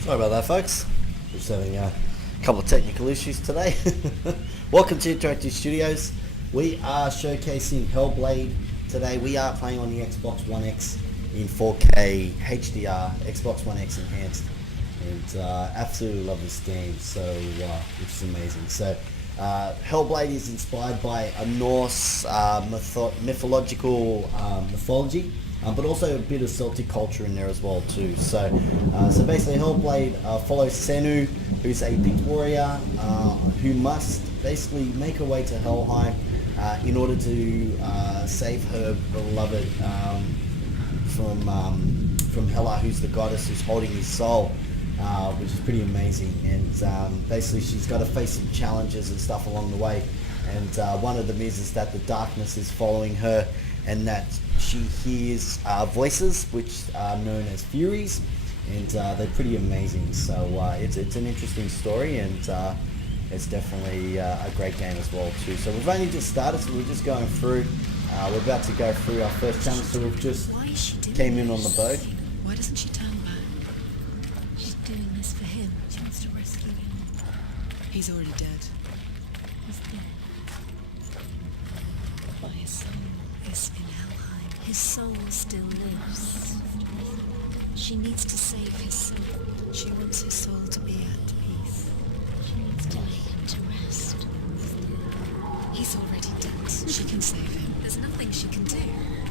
Sorry about that, folks. Just having a couple of technical issues today. Welcome to Interactive Studios. We are showcasing HellBlade today. We are playing on the Xbox One X in 4K HDR, Xbox One X enhanced, and absolutely love this game. So it's amazing. So HellBlade is inspired by a Norse mythological mythology. But also a bit of Celtic culture in there as well too. So basically HellBlade follows Senu, who's a big warrior who must basically make her way to Helheim in order to save her beloved from Hela, who's the goddess who's holding his soul, which is pretty amazing. And basically she's got to face some challenges and stuff along the way. And one of them is that the darkness is following her, and that she hears voices which are known as Furies, and they're pretty amazing. So it's an interesting story, and it's definitely a great game as well too. So we've only just started, so we're just going through. We're about to go through our first challenge, so we've just came in on the boat. Why doesn't she turn back? She's doing this for him. She wants to rescue him. He's already dead. He's dead. But his soul is in Helheim. His soul still lives. She needs to save his soul. She wants his soul to be at peace. She needs to lay him to rest. He's already dead. She can save him. There's nothing she can do.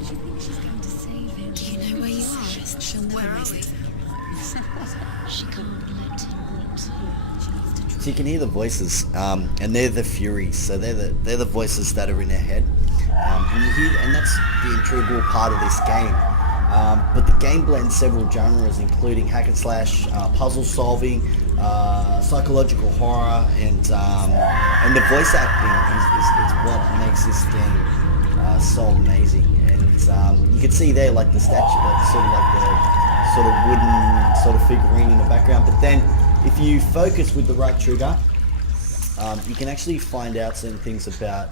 She thinks she's going to save him. Do you know where you are? She'll never make it. She can't let him want her. So you can hear the voices, and they're the Furies. So they're the voices that are in her head, and you hear, and that's the integral part of this game. But the game blends several genres, including hack and slash, puzzle solving, psychological horror, and the voice acting is what makes this game so amazing. And you can see there, like the statue, like the sort of wooden sort of figurine in the background. But then, if you focus with the right trigger, you can actually find out certain things about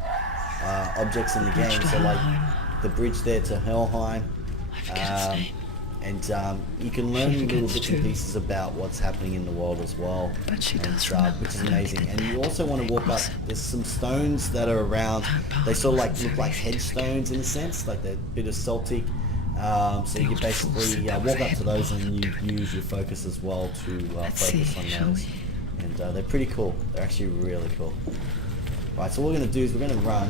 objects in the game. So like the bridge there to Helheim. And you can learn little bits and pieces about what's happening in the world as well, But she does which is amazing. And you also want to walk up. There's some stones that are around. They sort of like look like headstones in a sense, like they're a bit of Celtic. So you basically walk up to those, and you use your focus as well to focus on those. And they're pretty cool. They're actually really cool. Right, so what we're going to do is we're going to run.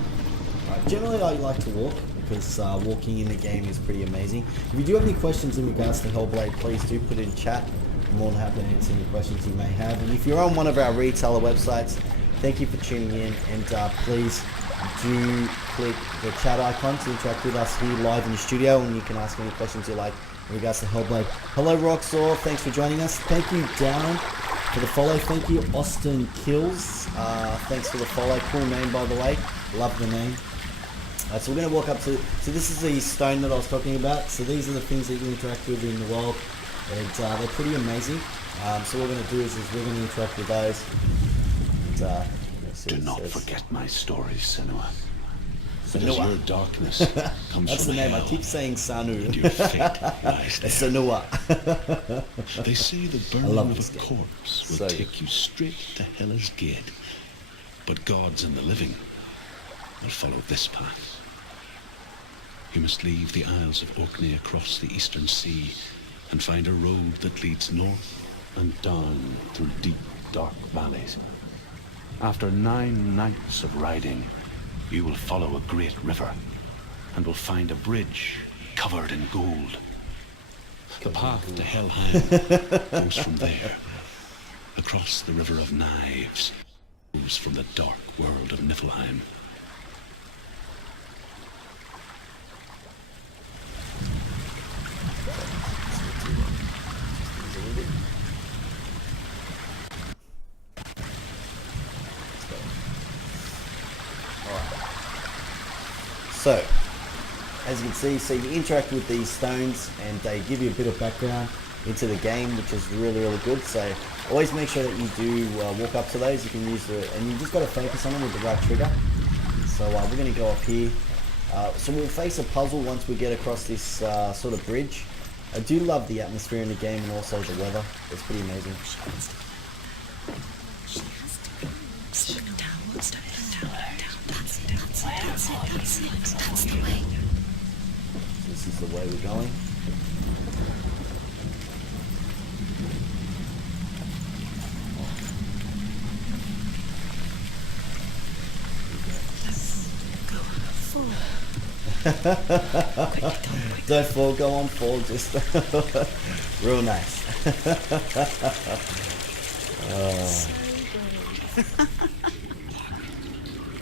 Right, generally I like to walk, because walking in the game is pretty amazing. If you do have any questions in regards to HellBlade, please do put it in chat. I'm more than happy to answer any questions you may have. And if you're on one of our retailer websites, thank you for tuning in, and please do click the chat icon to interact with us here live in the studio, and you can ask any questions you like in regards to HellBlade. Hello Roxor, thanks for joining us. Thank you Darren for the follow. Thank you Austin Kills, thanks for the follow. Cool name, by the way, love the name. So we're going to walk up to, so this is the stone that I was talking about. So these are the things that you interact with in the world, and they're pretty amazing. So what we're going to do is we're going to interact with those. And, do not forget my stories, Senuas. But as Senua. your darkness comes That's from the name. hell, I keep saying Sanu. and your fate lies there. Senua. They say the I love burning this of a game. corpse will So take you straight to Hela's gate. But gods and the living will follow this path. You must leave the Isles of Orkney across the eastern sea and find a road that leads north and down through deep, dark valleys. After 9 nights of riding, you will follow a great river and will find a bridge covered in gold. The path to Helheim goes from there, across the River of Knives, goes from the dark world of Niflheim. So, as you can see, so you interact with these stones, and they give you a bit of background into the game, which is really, really good. So always make sure that you do walk up to those. You can use and you just got to focus on them with the right trigger. So we're going to go up here. So we'll face a puzzle once we get across this sort of bridge. I do love the atmosphere in the game and also the weather. It's pretty amazing. She has to go. Step down, step down, down. That's it, that's it, that's it, that's it. That's the way. This is the way we're going. Go forward. Don't fall, go on, fall, just real nice. So brave.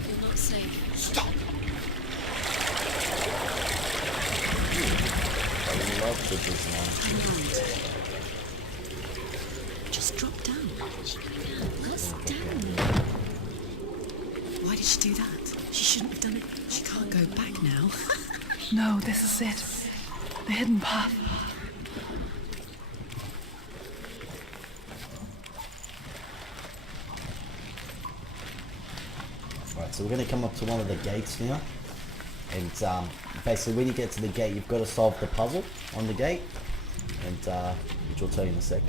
You're not safe. Stop! I love the design. Just drop down. That's down. Why did she do that? She shouldn't have done it. She can't go back now. No, this is it. The hidden path. Right, so we're going to come up to one of the gates now. And basically when you get to the gate, you've got to solve the puzzle on the gate. And which I'll tell you in a sec.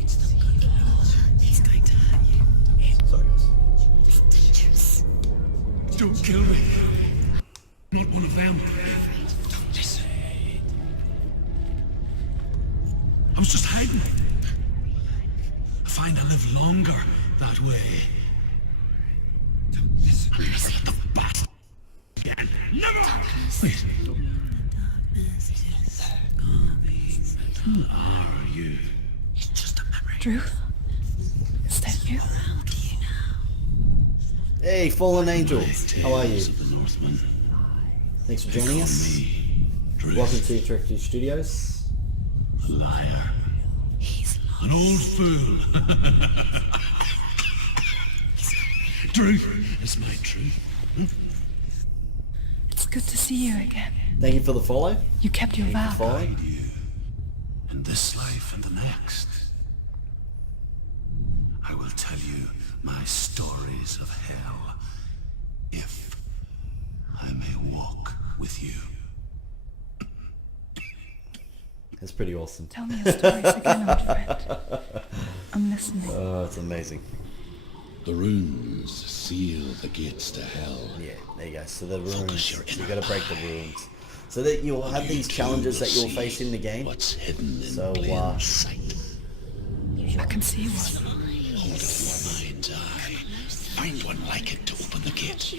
It's the good Lord. He's going to hurt you. Sorry guys. It's dangerous. Don't kill me. Not one of them. Don't listen. I was just hiding. I find I live longer that way. Don't listen. The bastard again. Never! Wait. Who are you? It's just a memory. Druth? Is that you? Around you now. Hey, fallen angel. How are you? Tales of the Northmen. Thanks for joining us. Me, Drift, Welcome to Interactive Studios. a liar, He's lost. an old fool. Truth is my truth. It's good to see you again. Thank you for the follow. You kept your Thank you for vow. following. Guide you in this life and the next. I will tell you my stories of hell, if I may walk with you. It's pretty awesome. Tell me your stories again, old friend. I'm listening. Oh, it's amazing. The runes seal the gates to hell. Yeah, there you go. So the Focus runes, your so you inner got to break the eye. runes. So that you'll have You these too challenges will that you'll see face in the game. what's hidden in So, plain sight. I can see one. Hold up your mind's eye. Find one like it to open the gate.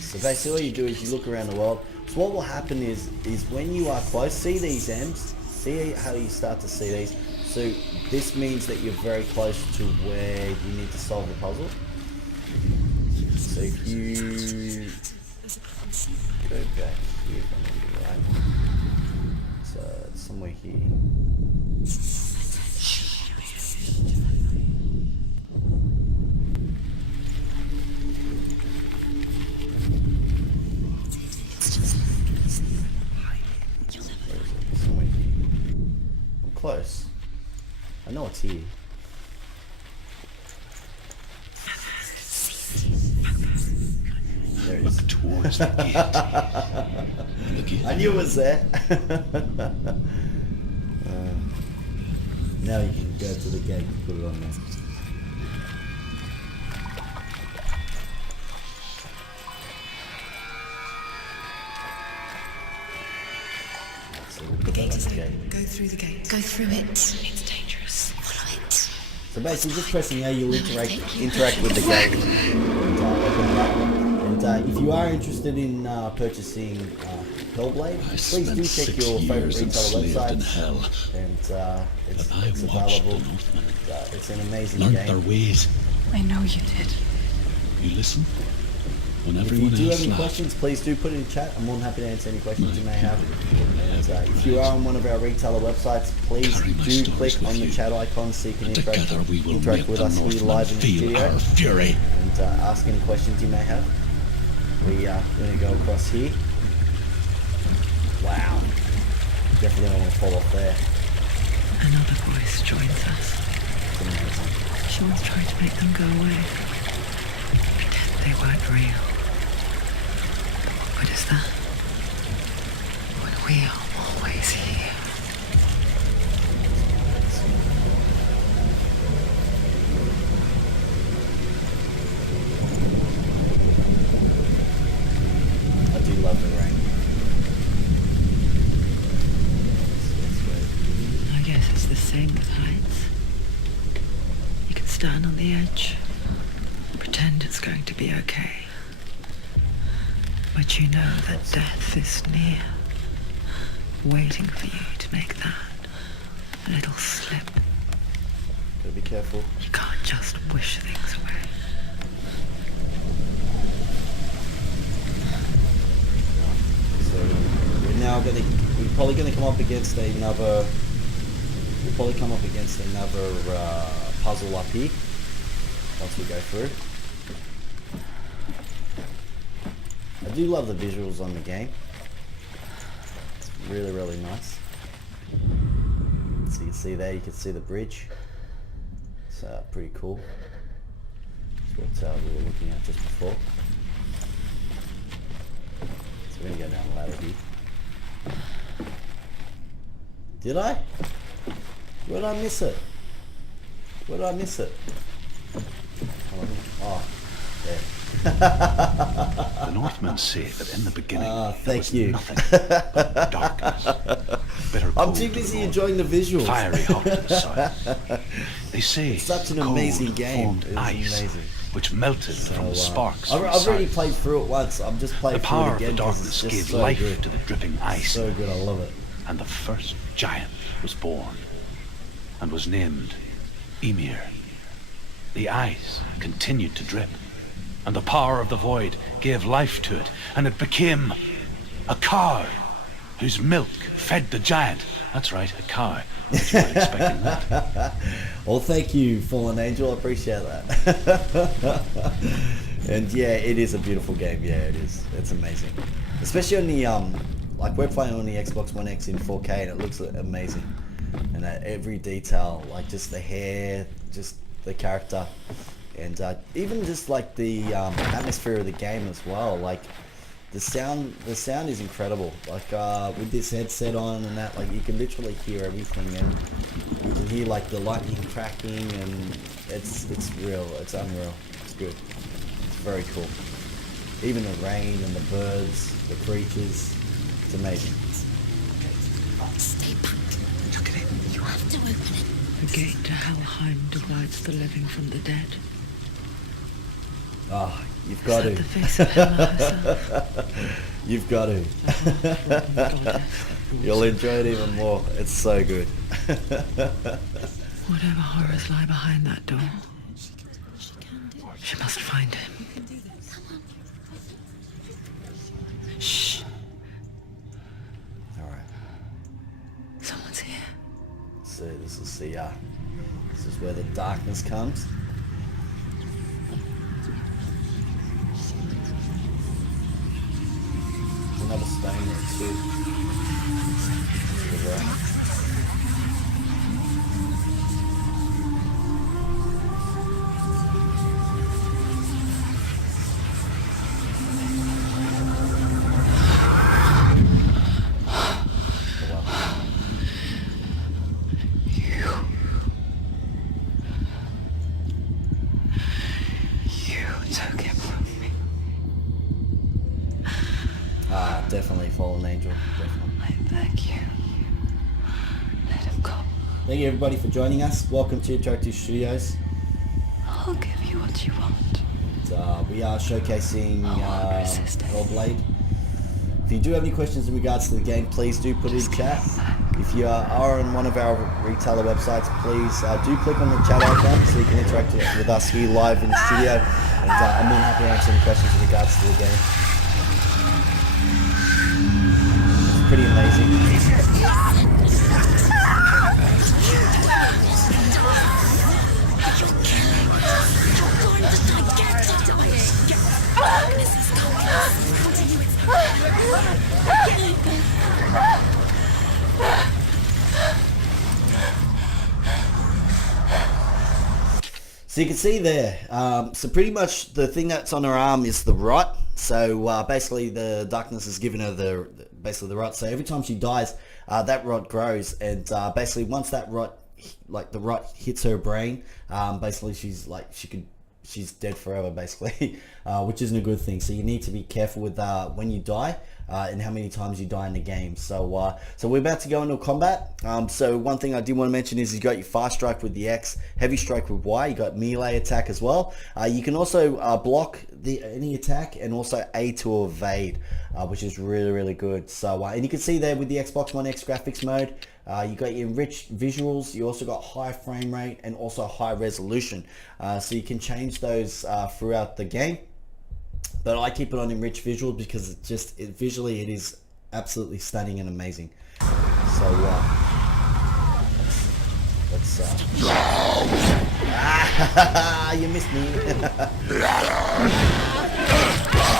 So basically all you do is you look around the world. So what will happen is when you are close, see these M's, see how you start to see these. So this means that you're very close to where you need to solve the puzzle. So if you go back here, if I'm gonna be right. So it's somewhere here. Where is it? Somewhere here. I'm close. I know it's here. There it is. Look towards the gate. And the gate I knew it was there. Now you can go to the gate and put it on there. So we'll put The that gate on is the open. gate. Go through the gate. Go through it. It's dangerous. Follow it. So basically, just pressing A, you'll interact with the gate and open it up. And if you are interested in purchasing HellBlade, I please do spent check 6 your favourite years retailer enslaved in websites. hell. And it's But I watched available. the Northmen. It's an amazing Learned their game. ways. I know you did. You listen? When If you everyone do have else any laughed. questions, please do put it in chat. I'm more than happy to answer any questions you may have. And if you are on one of our retailer websites, please Carry my do stories click with on the you. chat icon so you can And interact, together we will interact make with the us here Northmen live in the feel studio our fury. and ask any questions you may have. We're going to go across here. Wow. Definitely don't want to fall off there. Another voice joins us. It's amazing. Sean's trying to make them go away. Pretend they weren't real. What is that? We are always here. I do love the rain. That's great. I guess it's the same with heights. You can stand on the edge, pretend it's going to be okay. But you know that death is near, waiting for you to make that little slip. Gotta be careful. You can't just wish things away. So we're probably gonna come up against another. We'll probably come up against another puzzle up here once we go through. I do love the visuals on the game. It's really, really nice. So you can see there, you can see the bridge. It's pretty cool. That's what we were looking at just before. So we're going to go down the ladder here. Did I? Where did I miss it? Where did I miss it? Oh, there. The Northmen say that in the beginning there was nothing but darkness. Bitter I'm cold too to busy the enjoying the visuals. fiery hot to the south. They say It's such an cold amazing game. formed It's ice, amazing. which melted from the sparks. from I've already sight. played through it once. I'm just playing The through power it of the again because darkness it's just gave so life good. to the dripping ice, So good, I love it. and the first giant was born, and was named Ymir. The ice continued to drip, and the power of the void gave life to it, and it became a cow whose milk fed the giant. That's right, a cow. But you weren't expecting that. Well, thank you, Fallen Angel. I appreciate that. And yeah, it is a beautiful game. Yeah, it is. It's amazing, especially on the like we're playing on the Xbox One X in 4K, and it looks amazing. And every detail, like just the hair, just the character, and even just like the atmosphere of the game as well. Like the sound is incredible. Like with this headset on and that, like you can literally hear everything, and you can hear like the lightning cracking, and it's real. It's unreal. It's good. It's very cool. Even the rain and the birds, the creatures. It's amazing. Stay back. Look at it. You have to open it. The gate to Helheim divides the living from the dead. Oh, you've got Is to. that the face of Hela herself? You've got to. Goddess. You'll enjoy it even more. It's so good. Whatever horrors lie behind that door, She can do it. she must find him. You can do this. Shh. All right. Someone's here. So this is the this is where the darkness comes. Another stone there too. Good, right? You took him from me. Definitely Fallen Angel. Definitely. I beg you. Let him go. Thank you everybody for joining us. Welcome to Interactive Studios. I'll give you what you want. We are showcasing resisting. HellBlade. If you do have any questions in regards to the game, please do put it in chat. If you are on one of our retailer websites, please do click on the chat icon so you can interact with us here live in the studio. And I'm more than happy to answer any questions in regards to the game. It's pretty amazing. So you can see there, so pretty much the thing that's on her arm is the rot. So basically the darkness has given her basically the rot. So every time she dies, that rot grows, and basically once that rot, like the rot hits her brain, basically she's dead forever, basically, which isn't a good thing. So you need to be careful with when you die and how many times you die in the game. So so we're about to go into combat. So one thing I do want to mention is you got your fast strike with the X, heavy strike with Y. You got melee attack as well. You can also block any attack, and also A to evade, which is really good. So and you can see there with the Xbox One X graphics mode, you got your enriched visuals. You also got high frame rate and also high resolution. So you can change those throughout the game. But I keep it on enriched visuals because visually it is absolutely stunning and amazing. So let's you missed me.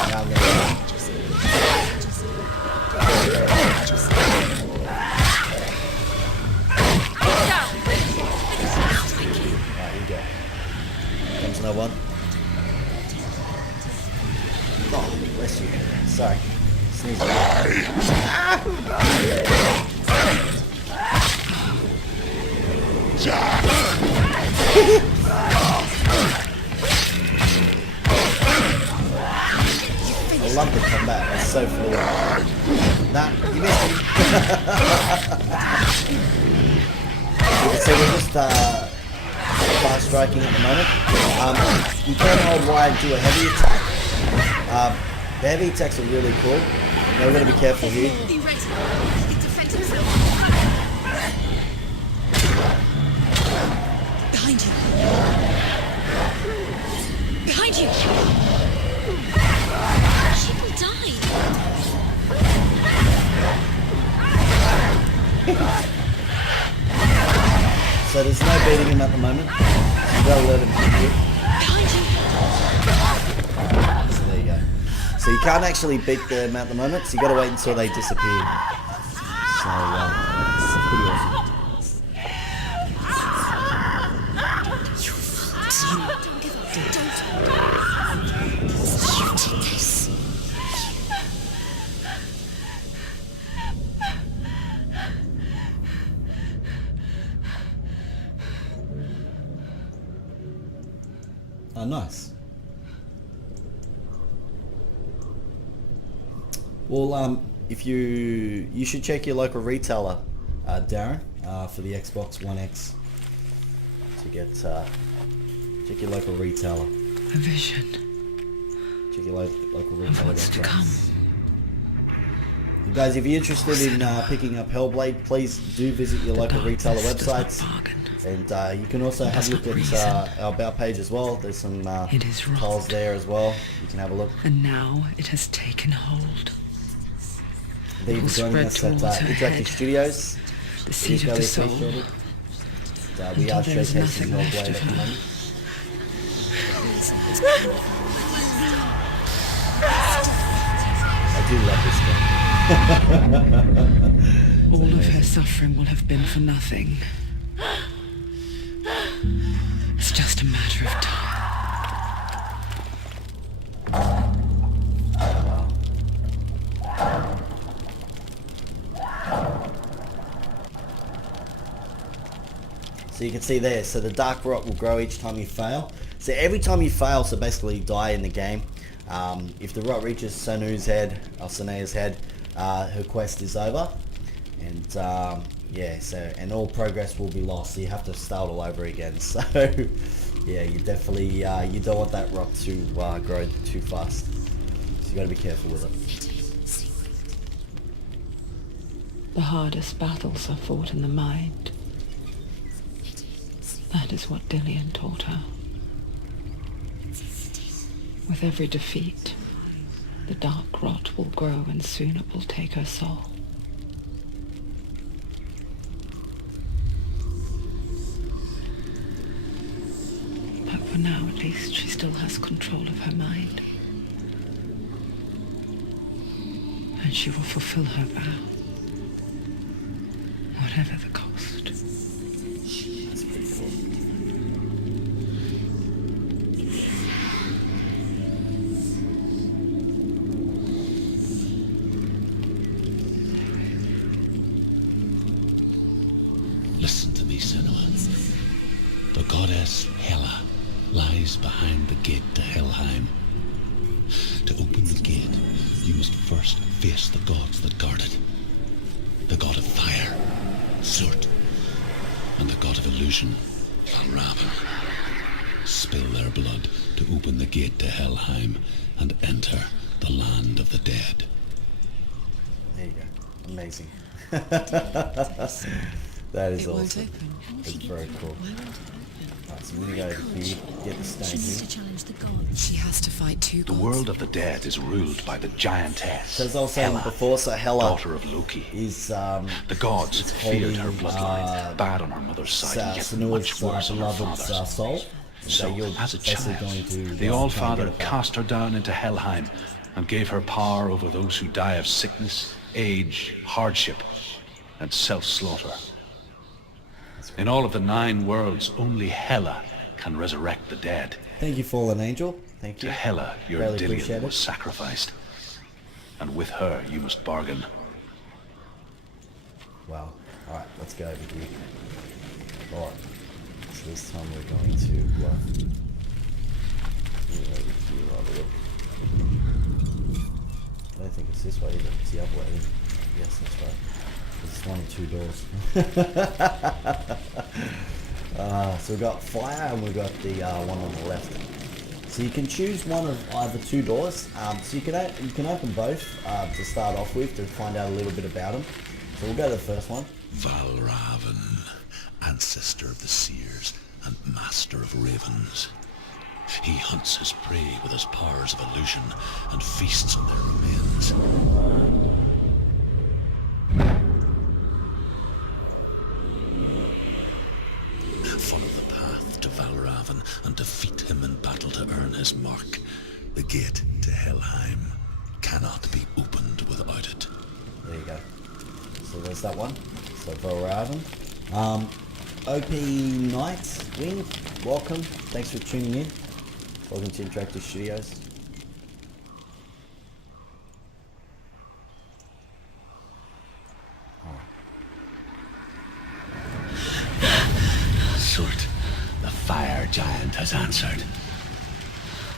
Now I'm gonna... Comes another one. Oh, bless you. Sorry. Sneeze. I love the combat. It's so fluid. Nah, you missed me. So we're just fast striking at the moment. You can hold Y and do a heavy attack. The heavy attacks are really cool. Now we're going to be careful here. Be ready. Defend himself. Behind you. Behind you. She will die. So there's no beating him at the moment. So you gotta let him hit you. Behind you. So there you go. So you can't actually beat them at the moment, so you gotta wait until they disappear. So it's pretty awesome. Don't give up. Don't. You take this. Oh, nice. Well, if you should check your local retailer, Darren, for the Xbox One X to get check your local retailer. A vision. Check your local Of retailer. what's to come. You guys, if you're interested in picking up HellBlade, please do visit your local retailer websites. And you can also have a look at our About page as well. There's some tiles there as well. You can have a look. And now it has taken hold. Thank you for joining us at Interactive Studios. The seat of the soul. We are Until there is showcasing nothing left HellBlade of at the her. moment. I do love this game. All of her suffering will have been for nothing. It's just a matter of time. So you can see there, so the dark rot will grow each time you fail. So every time you fail, so basically you die in the game, if the rot reaches Senua's head, or Senua's head, her quest is over. And yeah, so, and all progress will be lost, so you have to start all over again. So yeah, you definitely, you don't want that rot to grow too fast. So you gotta be careful with it. The hardest battles are fought in the mind. That is what Dillian taught her. With every defeat, the dark rot will grow and soon it will take her soul. But for now, at least, she still has control of her mind. And she will fulfill her vow, whatever the cost. That's pretty cool. Listen to me, Senua. The goddess Hela lies behind the gate to Helheim. To open the gate, you must first face the gods that guard it. The god of fire, Surt, and the god of illusion, Valravn. Spill their blood to open the gate to Helheim and enter the land of the dead. There you go. Amazing. That is awesome. It's very cool. Alright, so we're gonna go over here, get the She stone needs to here. challenge the gods. She has to fight two The gods. world of the dead is ruled by the giantess, So as I was saying Hela, before, so Hela daughter of Loki. is The gods is feared her holding, bloodline, bad on her mother's side, and yet much Senua's worse on her beloved's father's. soul. So, you're as a basically child, going to the try and All-Father get it back. cast her down into Helheim and gave her power over those who die of sickness, age, hardship, and self-slaughter. In all of the 9 worlds, only Hela can resurrect the dead. Thank you, Fallen Angel. Thank you. To Hela, your Really Dillion appreciate was it. sacrificed. And with her, you must bargain. Wow. Alright, let's go over here. Alright. So this time we're going to over here, have a look. I don't think it's this way either. It's the other way. Isn't it? Yes, that's right. There's one and 2 doors. So we've got fire and we've got the one on the left. So you can choose one of either 2 doors. So you can open both to start off with to find out a little bit about them. So we'll go to the first one. Valravn, ancestor of the seers and master of ravens. He hunts his prey with his powers of illusion and feasts on their remains. Follow the path to Valravn and defeat him in battle to earn his mark. The gate to Helheim cannot be opened without it. There you go. So there's that one. So Valravn. OP Knight Wing, welcome. Thanks for tuning in. Welcome to Interactive Studios. Surt, the fire giant, has answered.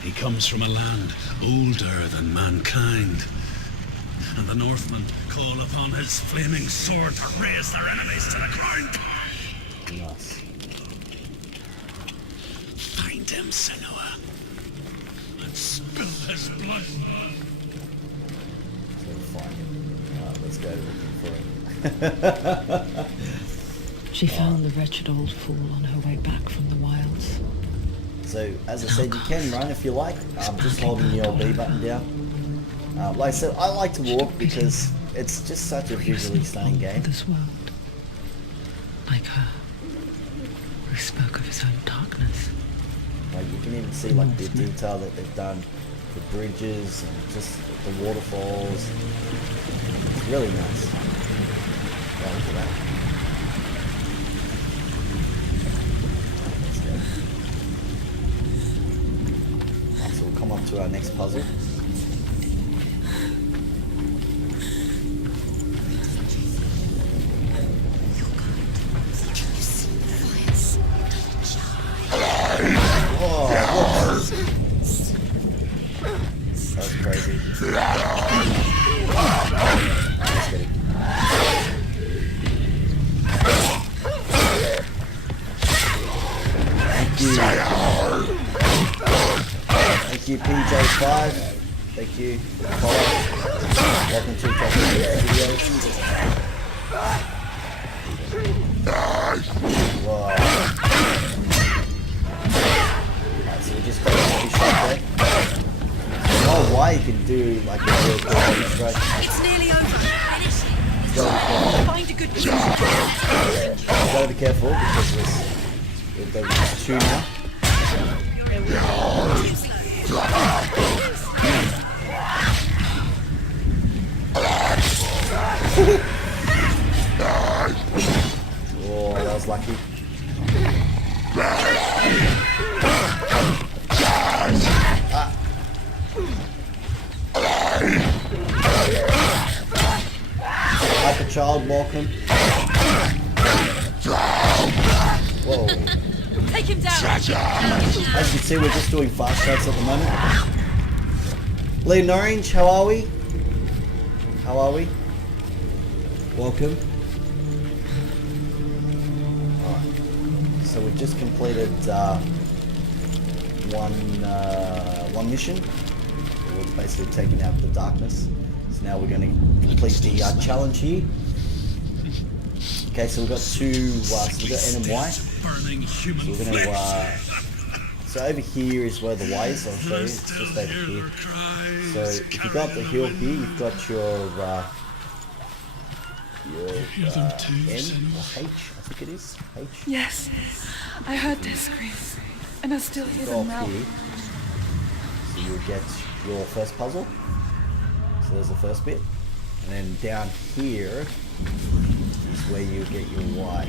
He comes from a land older than mankind, and the Northmen call upon his flaming sword to raise their enemies to the ground. Nice. Find him, Senua, and spill his blood. So fine. Let's go looking for it. She found the wretched old fool on her way back from the wilds. So as I said, you can run if you like. Just holding the LB button down. Like I said, I like to walk because it's just such a visually stunning game. For this world, like her, who spoke of his own darkness. Like you can even see like the detail that they've done, the bridges and just the waterfalls. It's really nice. Yeah, look at that. Let's go. Right, so we'll come up to our next puzzle. That was crazy. Let's get it. Thank you. Thank you, PJ5. Thank you for the follow. Welcome to Top Videos. Wow. Alright, so we just got a heavy shot there. I don't know why you can do like a real good heavy strike. It's nearly over. Find a good position. Gotta be careful because there's 2 now. Oh, that was lucky. Hyper Child, welcome. Whoa. Take him down! As you can see, we're just doing fast strikes at the moment. Bleeding Orange, how are we? How are we? Welcome. Alright. So we've just completed one mission. We're basically taking out the darkness. So now we're going to complete the challenge here. Okay, so we've got two, so we've got N and Y. So we're going to, so over here is where the Y is, I'll show you, it's just over here. So if you've got the hill here, you've got your N or H, I think it is, H. Yes, I heard their screams, and I still hear Go them up now. here, so you'll get your first puzzle. So there's the first bit. And then down here is where you get your Y.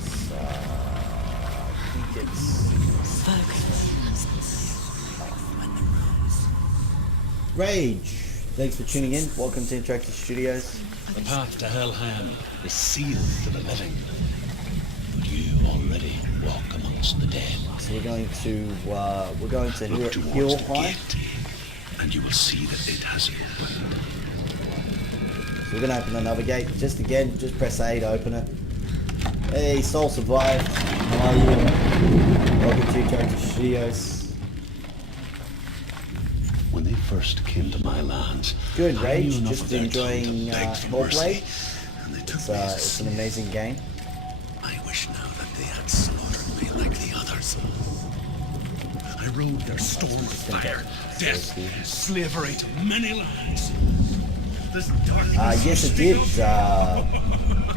So, I think it's... Rage! Thanks for tuning in. Welcome to Interactive Studios. The path to Helheim is sealed to the living, but you already walk amongst the dead. So we're going to Look Hill towards the High. gate, and you will see that it has opened. So we're going to open another gate. Just press A to open it. Hey, Soul survived. How are you? Welcome to Interactive Studios. When they first came to my lands, Good, I Rage. knew enough Just of their enjoying tongue to beg for mercy, HellBlade. and they took me as It's an amazing game. I wish now that they had slaughtered me like the others. I rode their storm of fire, death, and slavery to many lands. This darkness Yes, it did.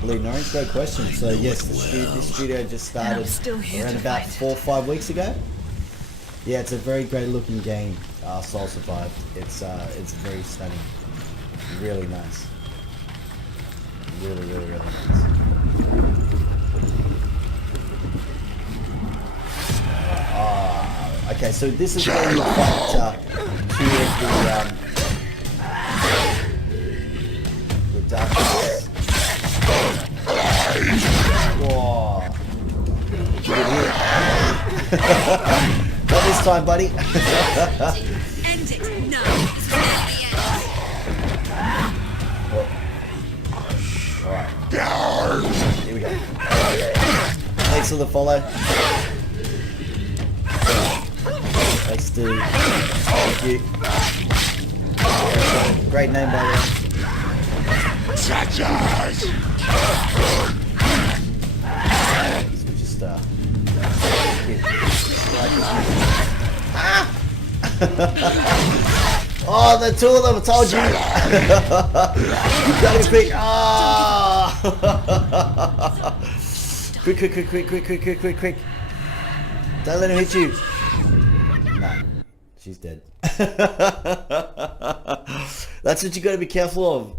Bleeding Orange, great question. So yes, this studio just started still here around to about fight. 4 or 5 weeks ago. Yeah, it's a very great looking game. Soul survived. It's very stunning. Really nice. Really nice. Okay, so this is where you fight two of the darkness. Whoa. Good hit. Not this time, buddy. End it! No! This is not the end! Alright. Here we go. Thanks for the follow. Thanks, dude. Thank you. Great name, by the way. We just, oh, the two of them, I told you. You gotta pick. Ah! Quick. Don't let him hit you. Nah, she's dead. That's what you gotta be careful of.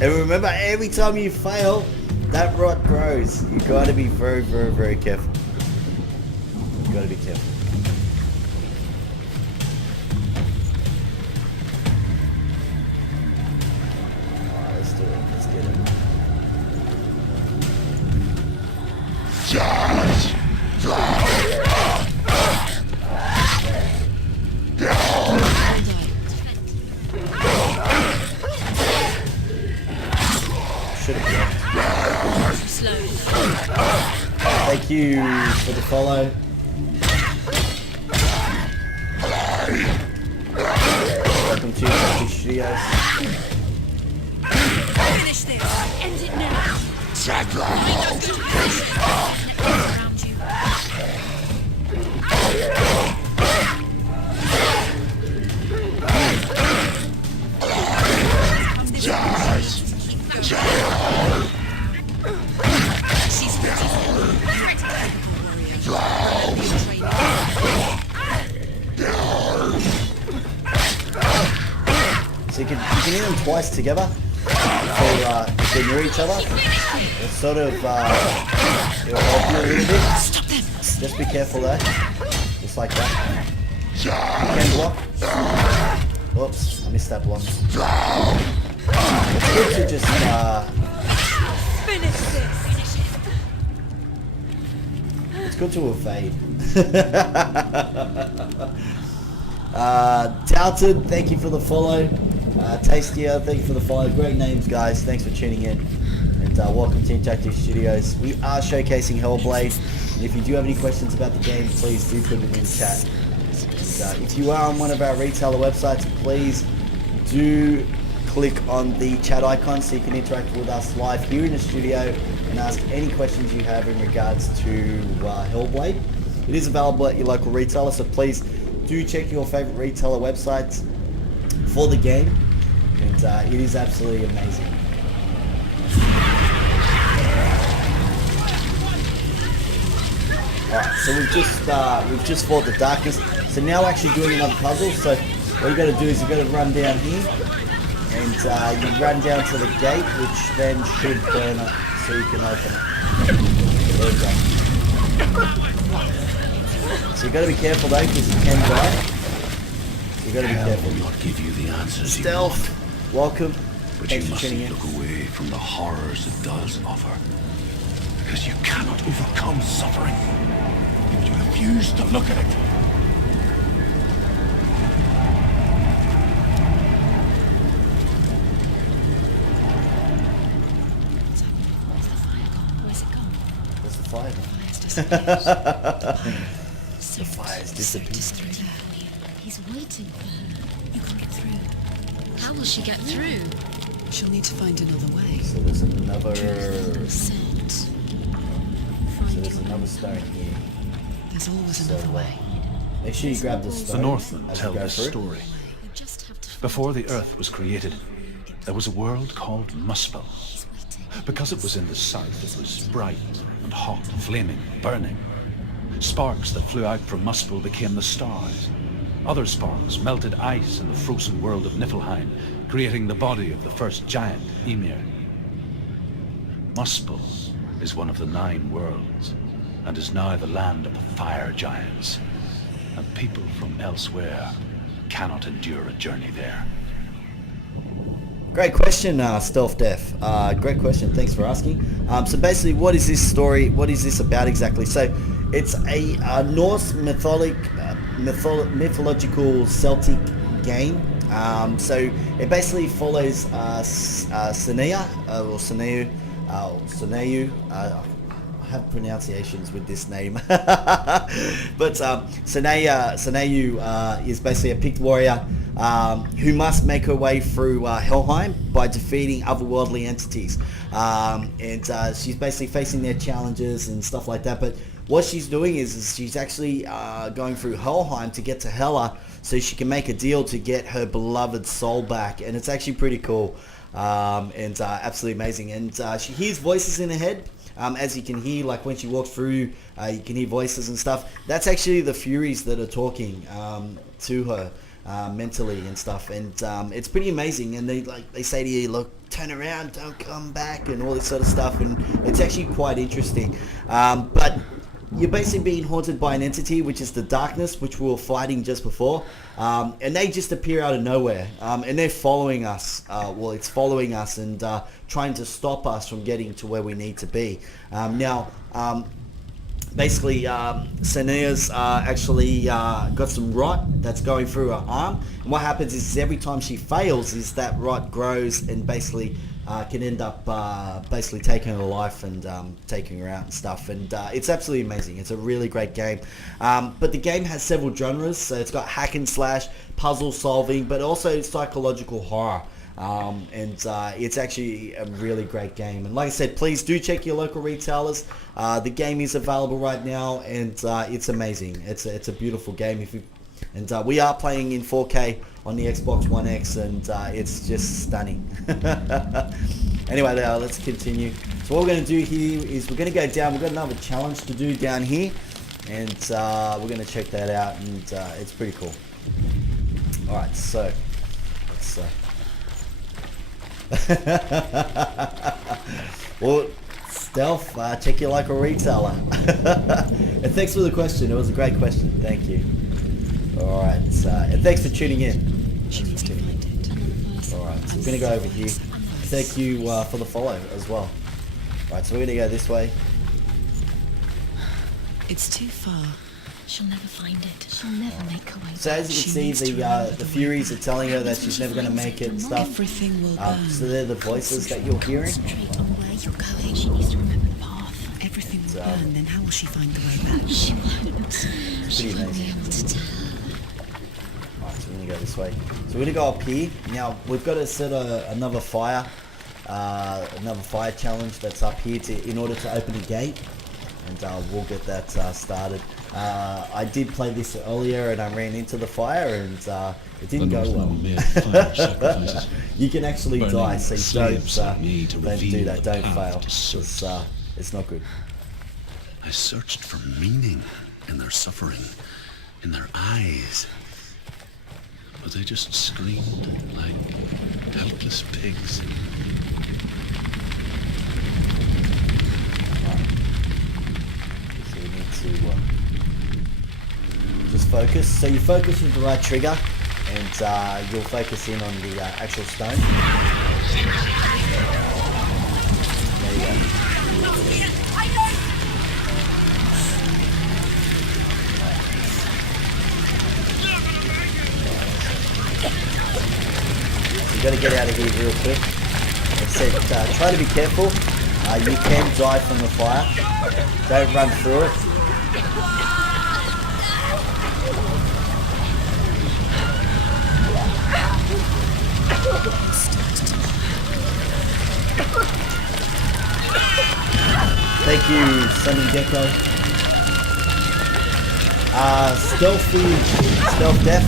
And remember, every time you fail, that rot grows. You gotta be very careful. You gotta be careful. Alright, let's do it. Let's get it. Should have been. Slowly. Thank you for the follow. Welcome to the Studios. Finish this! End it now! Around you. She's pretty So you can hit them twice together. If they're near each other, it's sort of it'll help you a little bit. Just be careful there. Just like that. You can block. Oops, I missed that block. It's good to just Finish this! it's good to evade. Doubted, thank you for the follow. Tastier, thank you for the follow. Great names, guys. Thanks for tuning in. And welcome to Interactive Studios. We are showcasing HellBlade. And if you do have any questions about the game, please do put it in the chat. And if you are on one of our retailer websites, please do click on the chat icon so you can interact with us live here in the studio and ask any questions you have in regards to HellBlade. It is available at your local retailer, so please do check your favorite retailer websites for the game, and it is absolutely amazing. Alright, so we've just fought the darkness. So now we're actually doing another puzzle. So what you got to do is you got to run down here, and you run down to the gate, which then should burn up, so you can open it. There we go. So you got to be careful though, because you can die. So you got to be careful. Will not give you the answers Stealth, you want, welcome. but Thanks you for tuning mustn't in. look away from the horrors it does offer, because you cannot overcome suffering if you refuse to look at it. Where's it gone? Where's the fire? Fire's disappeared. The fire's disappeared. Through there. He's waiting for her. You can get through. How will she get through? She'll need to find another way. So there's another. Scent. So there's another stone here. There's always So another way. make sure you grab the The stone. Northmen as you tell go this through. story. You just have to Before the earth was created, there was a world called Muspel. He's waiting. Because it was in the south, it was bright and hot, flaming, burning. Sparks that flew out from Muspel became the stars. Other sparks melted ice in the frozen world of Niflheim, creating the body of the first giant, Ymir. Muspel is one of the 9 worlds, and is now the land of the fire giants. And people from elsewhere cannot endure a journey there. Great question, Stealth Def. Great question. Thanks for asking. So basically, what is this story? What is this about exactly? So it's a Norse mythological Celtic game. So it basically follows Senea or Seneu. Seneu. I have pronunciations with this name, but Seneu is basically a picked warrior who must make her way through Helheim by defeating otherworldly entities, and she's basically facing their challenges and stuff like that. But what she's doing is she's actually going through Helheim to get to Hela, so she can make a deal to get her beloved soul back, and it's actually pretty cool, and absolutely amazing. And she hears voices in her head. As you can hear, like when she walks through, you can hear voices and stuff. That's actually the Furies that are talking to her mentally and stuff, and it's pretty amazing. And they say to you, look, turn around, don't come back, and all this sort of stuff. And it's actually quite interesting. But you're basically being haunted by an entity, which is the darkness, which we were fighting just before, and they just appear out of nowhere, and they're following us. Well, it's following us and trying to stop us from getting to where we need to be. Now, basically, Senuas actually got some rot that's going through her arm, and what happens is every time she fails, is that rot grows and basically can end up basically taking her life and taking her out and stuff. And it's absolutely amazing. It's a really great game. But the game has several genres. So it's got hack and slash, puzzle solving, but also psychological horror. And it's actually a really great game. And like I said, please do check your local retailers. The game is available right now, and it's amazing. It's a beautiful game. And we are playing in 4K on the Xbox One X, and it's just stunning. Anyway, let's continue. So what we're going to do here is we're going to go down. We've got another challenge to do down here, and we're going to check that out, and it's pretty cool. All right, so let's. Well, Stealth, check your local retailer. And thanks for the question. It was a great question. Thank you. All right, and thanks for tuning in. Alright, so we're going to go over here. thank you for the follow as well. Right, so we're gonna go this way. It's too far. She'll never find it. She'll never make her way So back. as you She can see, needs to remember the the way Furies are back. telling her that she's never gonna make it and stuff. Everything will burn. So they're the voices that you're hearing. Concentrate on where you're going. She needs to remember the path. Everything will burn, then how will she find the way back? She won't. She Pretty won't be amazing. able to tell. Alright, so we're gonna go this way. So we're gonna go up here. Now we've got to set another fire challenge that's up here in order to open a gate, and we'll get that started. I did play this earlier and I ran into the fire and it didn't go well. Made fire sacrifices. You can actually Burning die, so slaves like me to don't reveal do that. the Don't path fail. to service. It's not good. I searched for meaning in their suffering, in their eyes. But they just screamed like helpless pigs. So we need to just focus. So you focus with the right trigger, and you'll focus in on the actual stone. There you go. You got to get out of here real quick. It said, try to be careful. You can die from the fire. Don't run through it. Thank you, Sun and Gecko. Stealth death.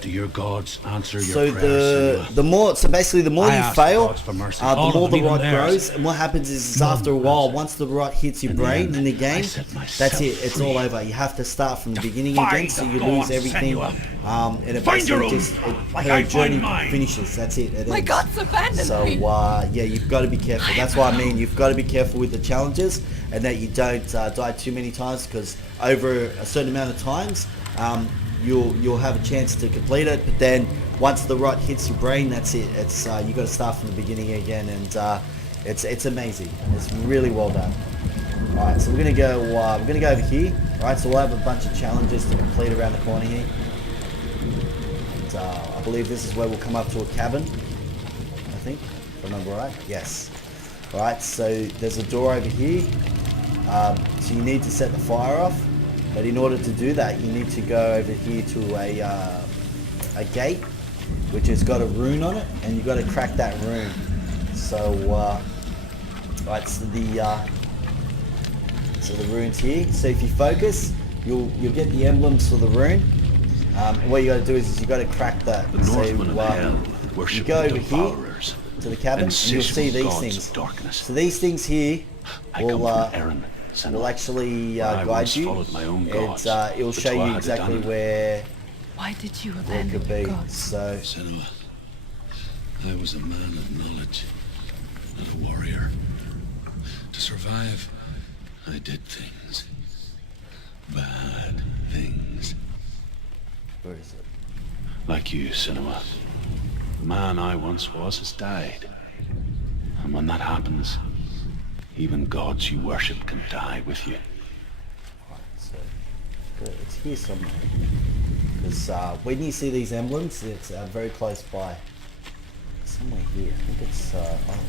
Do your gods answer your So prayers? the more you I ask fail, gods for mercy. the All more of the them, rot even grows, theirs. and what happens is after a while, once the rot hits your In the brain end, in the I game, set that's myself it. It's free. all over. You have to start from the beginning Find again, so the you gods, lose everything, Senua. and it Find your basically own, just like her I journey find mine. finishes. That's it. It My ends. gods abandoned So me. yeah, you've got to be careful. That's why I mean you've got to be careful with the challenges, and that you don't die too many times, because over a certain amount of times, you'll have a chance to complete it. But then once the rot hits your brain, that's it. It's you got to start from the beginning again, and it's amazing. It's really well done. All right, so we're gonna go over here. All right, so we'll have a bunch of challenges to complete around the corner here. And, I believe this is where we'll come up to a cabin. I think, if I remember right. Yes. All right, so there's a door over here. So you need to set the fire off, but in order to do that, you need to go over here to a gate, which has got a rune on it, and you've got to crack that rune. So, right, so the rune's here. So if you focus, you'll get the emblems for the rune. And what you got to do is you got to crack that. The So Northmen of hell you worship go the over here devourers, to the cabin, and you'll see insatiable these gods things. of darkness. So these things here I come will from Erin, Senua, will actually where I guide once you, followed my own and gods, it'll but show I you had exactly done it. where Why did you it abandon could your be. gods? So Senua, I was a man of knowledge, not a warrior. To survive, I did things. Bad things. where is it? Like you, Senua. The man I once was has died. And when that happens, even gods you worship can die with you. So it's here somewhere. Because when you see these emblems, it's very close by. Somewhere here. I think it's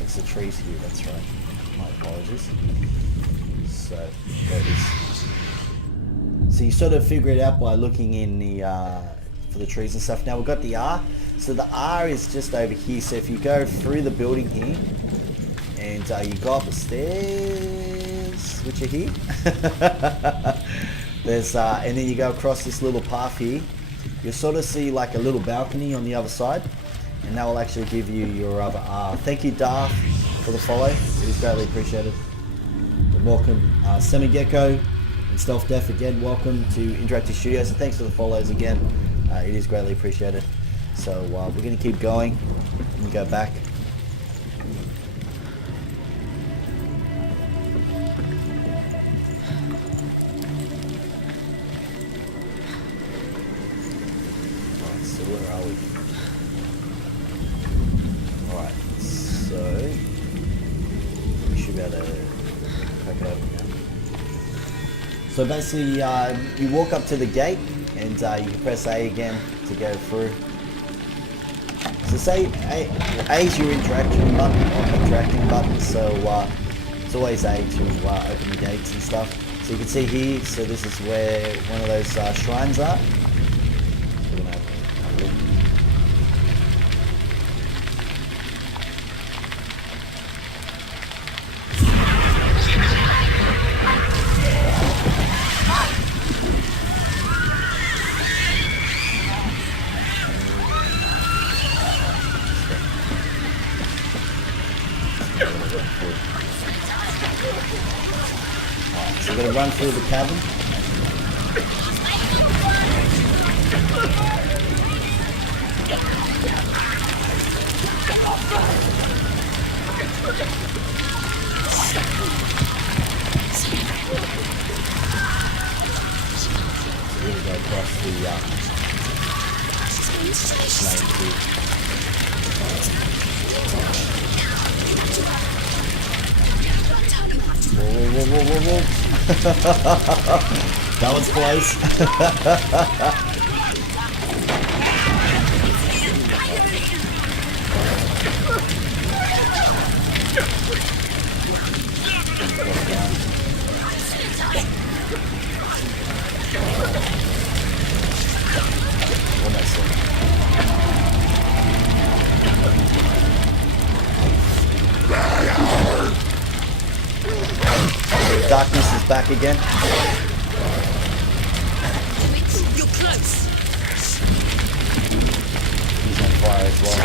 it's the trees here. That's right. My apologies. So there it is. So you sort of figure it out by looking in the for the trees and stuff. Now we've got the R. So the R is just over here. So if you go through the building here, and you go up the stairs, which are here. There's and then you go across this little path here. You'll sort of see like a little balcony on the other side, and that will actually give you your other R. Thank you, Darth, for the follow. It is greatly appreciated. And welcome, Semigecko and Stealth Def again. Welcome to Interactive Studios, and thanks for the follows again. It is greatly appreciated. So we're going to keep going. Let me go back. So where are we? Alright, so we should be able to crack it open now. So basically, you walk up to the gate and you can press A again to go through. So say A is your interacting button, so it's always A to open the gates and stuff. So you can see here, so this is where one of those shrines are. We're gonna have a look. So we're going to run through the cabin. We're going to go across the lane through. Whoa. That was close. Almost there. Darkness is back again. You're close. He's on fire as well.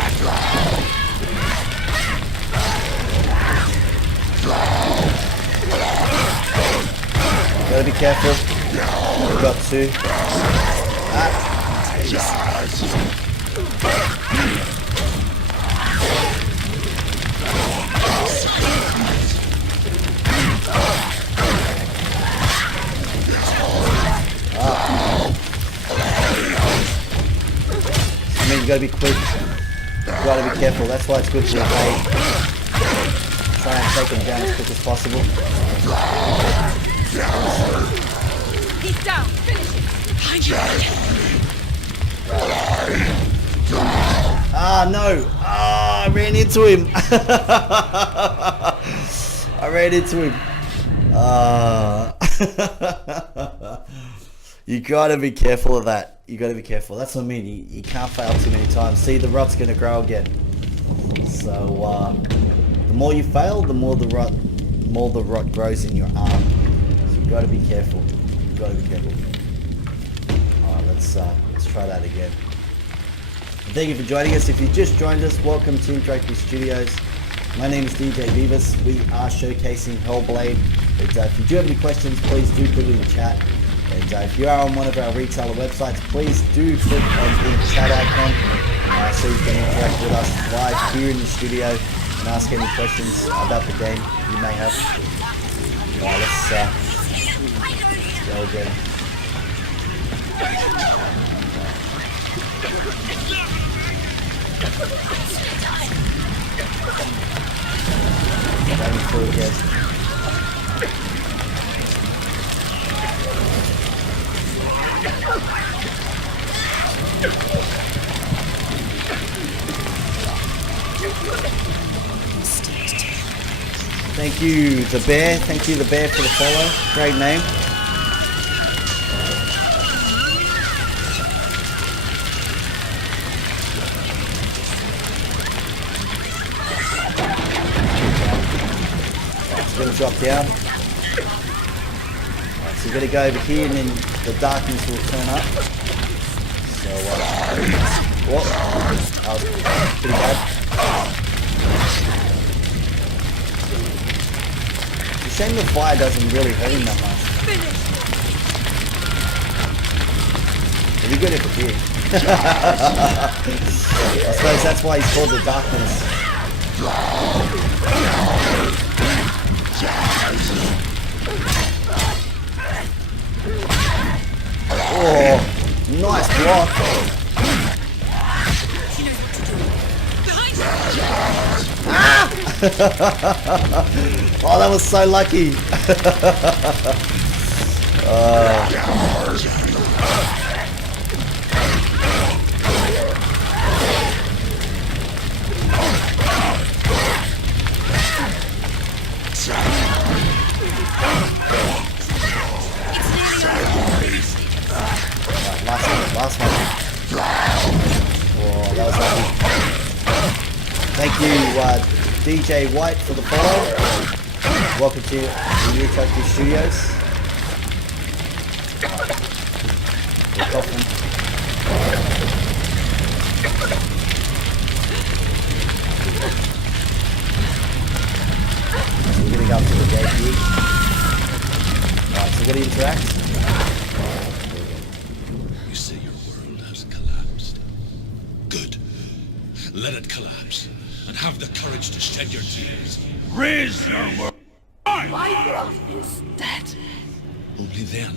Gotta be careful. We've got two. I mean, you gotta be quick. You gotta be careful. That's why it's good to evade. Try and take them down as quick as possible. He's down. Finish him. Ah, no. Ah, I ran into him. I ran into him. You gotta be careful of that. You gotta be careful. That's what I mean. You can't fail too many times. See, the rot's gonna grow again. So the more you fail, the more the rot grows in your arm. So you gotta be careful. You gotta be careful. Alright, let's try that again. Thank you for joining us. If you just joined us, welcome to Interactive Studios. My name is DJ Vivas. We are showcasing HellBlade. But if you do have any questions, please do put it in the chat. And if you are on one of our retailer websites, please do click on the chat icon so you can interact with us live here in the studio and ask any questions about the game you may have. Alright, let's go again. Going through again. Thank you, the bear. Thank you, the bear, for the follow. Great name. It's going to drop down. Right, so we're going to go over here, and then the darkness will turn up. So, whoa, that was pretty bad. It's a shame the fire doesn't really hurt him that much. It'd be good if it did. I suppose that's why he's called the darkness. Oh, nice block. Oh, that was so lucky. Last one. Oh, that was lucky. Thank you, DJ White, for the follow. Welcome to the New Tokyo Studios. We're coughing. So we're gonna go up to the gate here. Alright, so we're gonna interact. You say your world has collapsed. Good. Let it collapse, and have the courage to shed your tears. Raise your world. My world is dead. Only then,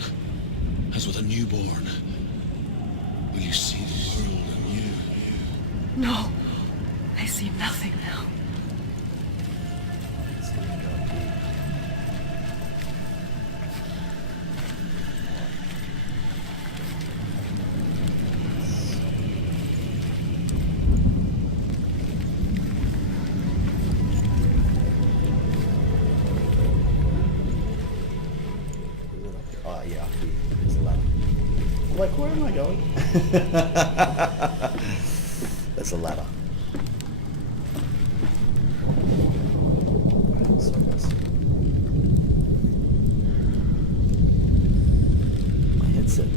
as with a newborn, will you see the world anew. No, I see nothing now. Oh yeah, up here. There's a ladder. Like, where am I going? That's a ladder. My headset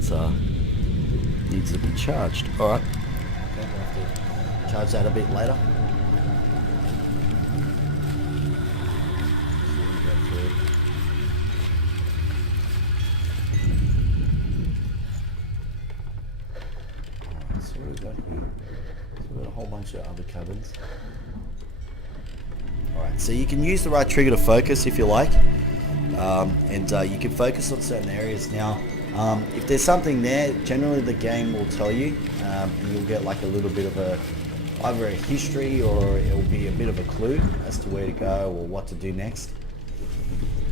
needs to be charged. Alright. Okay, we'll have to charge that a bit later. So what have we got here? So we've got a whole bunch of other cabins. Alright, so you can use the right trigger to focus if you like. And you can focus on certain areas. Now, if there's something there, generally the game will tell you, and you'll get like a little bit of either a history or it'll be a bit of a clue as to where to go or what to do next.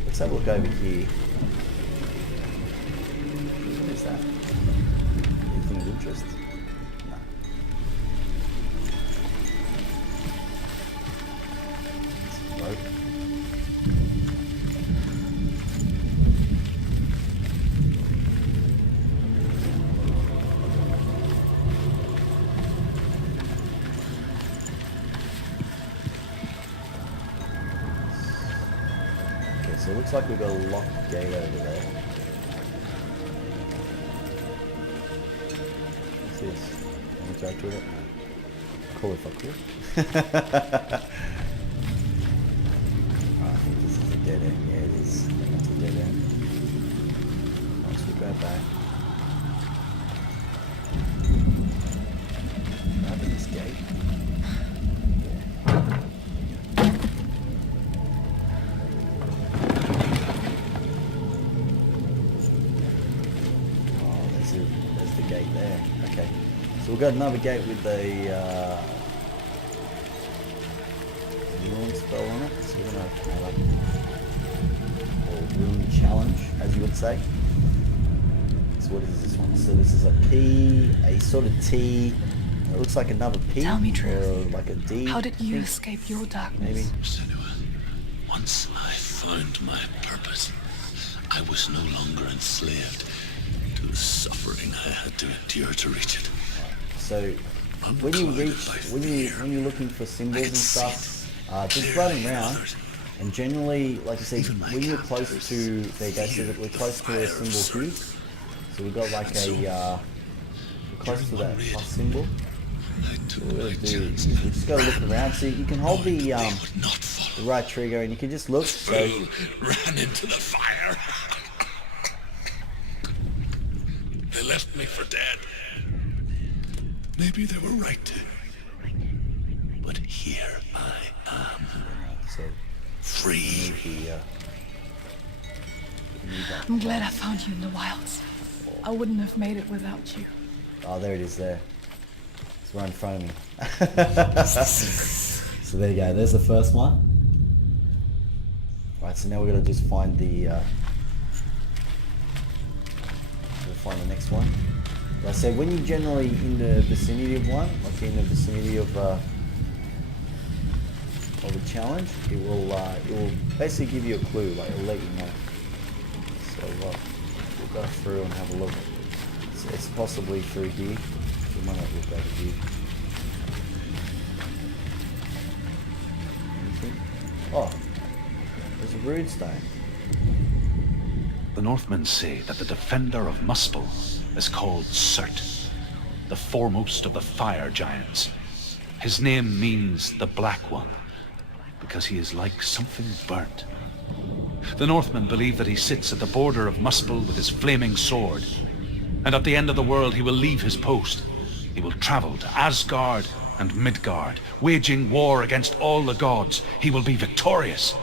Let's have a look over here. What is that? Anything of interest? No. It's a rope. So it looks like we've got a locked gate over there. What's this? Can we interact with it? Cool if I could. I think this is a dead end. Yeah, it is. That's a dead end. Once we go back. Open this gate. There's the gate there. Okay. So we've got another gate with a rune spell on it. So we're going to have or rune challenge, as you would say. So what is this one? So this is a P, a sort of T. It looks like another P. Tell me or truth. like a D. How did you I think. escape your darkness? Maybe. Senua, once I found my purpose, I was no longer enslaved to the suffering I had to endure to reach it. So when you reach, when you're looking for symbols and stuff, just running around, and generally, like I said, when you're close to, there you go, so that we're close to a symbol here. So we've got like a, we're close to that plus symbol. So what we're gonna do is we just gotta look around. So you can hold the right trigger and you can just look. So Ran into the fire. They left me for dead. Maybe they were right to. But here I am, so free. I'm glad I found you in the wilds. I wouldn't have made it without you. Oh, there it is there. It's right in front of me. So there you go. There's the first one. Right. So now we're gonna just find the. We'll find the next one. Like I said, when you're generally in the vicinity of one, like in the vicinity of a challenge, it will basically give you a clue. Like it'll let you know. So we'll go through and have a look. It's possibly through here. We might have a look over here. Anything? Oh, there's a rune stone. The Northmen say that the defender of Muspel is called Surt, the foremost of the fire giants. His name means the Black One, because he is like something burnt. The Northmen believe that he sits at the border of Muspel with his flaming sword, and at the end of the world he will leave his post. He will travel to Asgard and Midgard, waging war against all the gods. He will be victorious,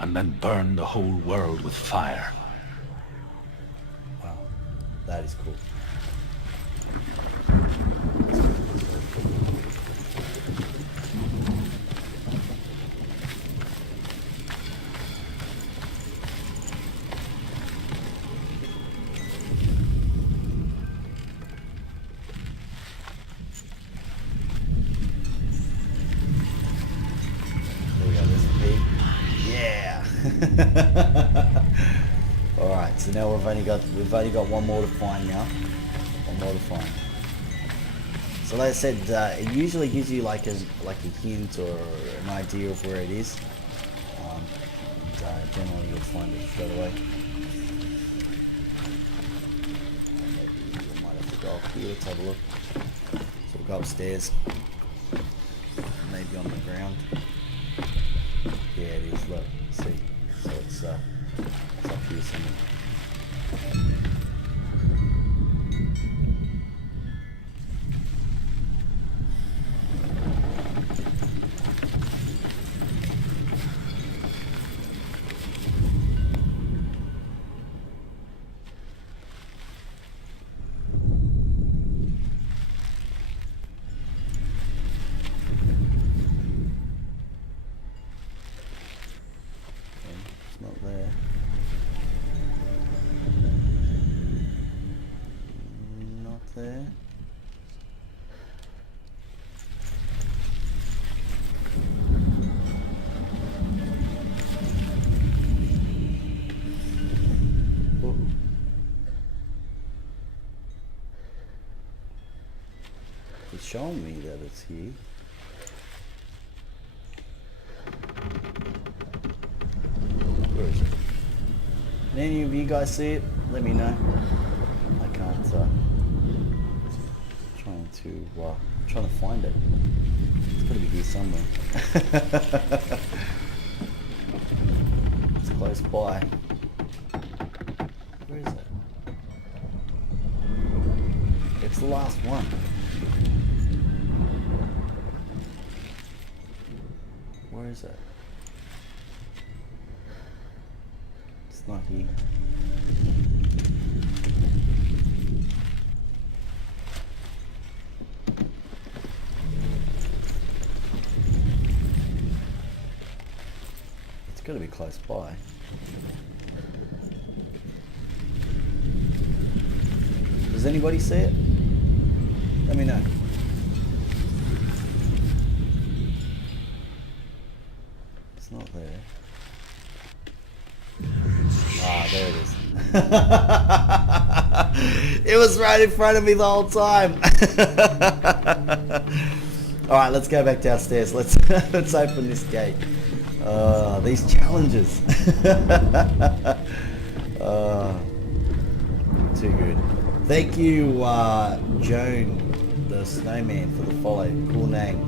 and then burn the whole world with fire. Wow, that is cool. Alright, so now we've only got one more to find now. One more to find. So like I said, it usually gives you like a hint or an idea of where it is. Generally you'll find it straight away. Maybe we might have to go up here, let's have a look. So we'll go upstairs. Maybe on the ground. Yeah, it is, look, see. So it's up here somewhere. Not there. Not there. Oh. It's showing me that it's here. Can any of you guys see it? Let me know. I can't. Trying to find it. It's got to be here somewhere. It's close by. Where is it? It's the last one. Where is it? It's not here. It's got to be close by. Does anybody see it? Let me know. It's not there. Ah, there it is. It was right in front of me the whole time. Alright, let's go back downstairs. Let's open this gate. These challenges. Too good. Thank you, Joan, the snowman, for the follow. Cool name.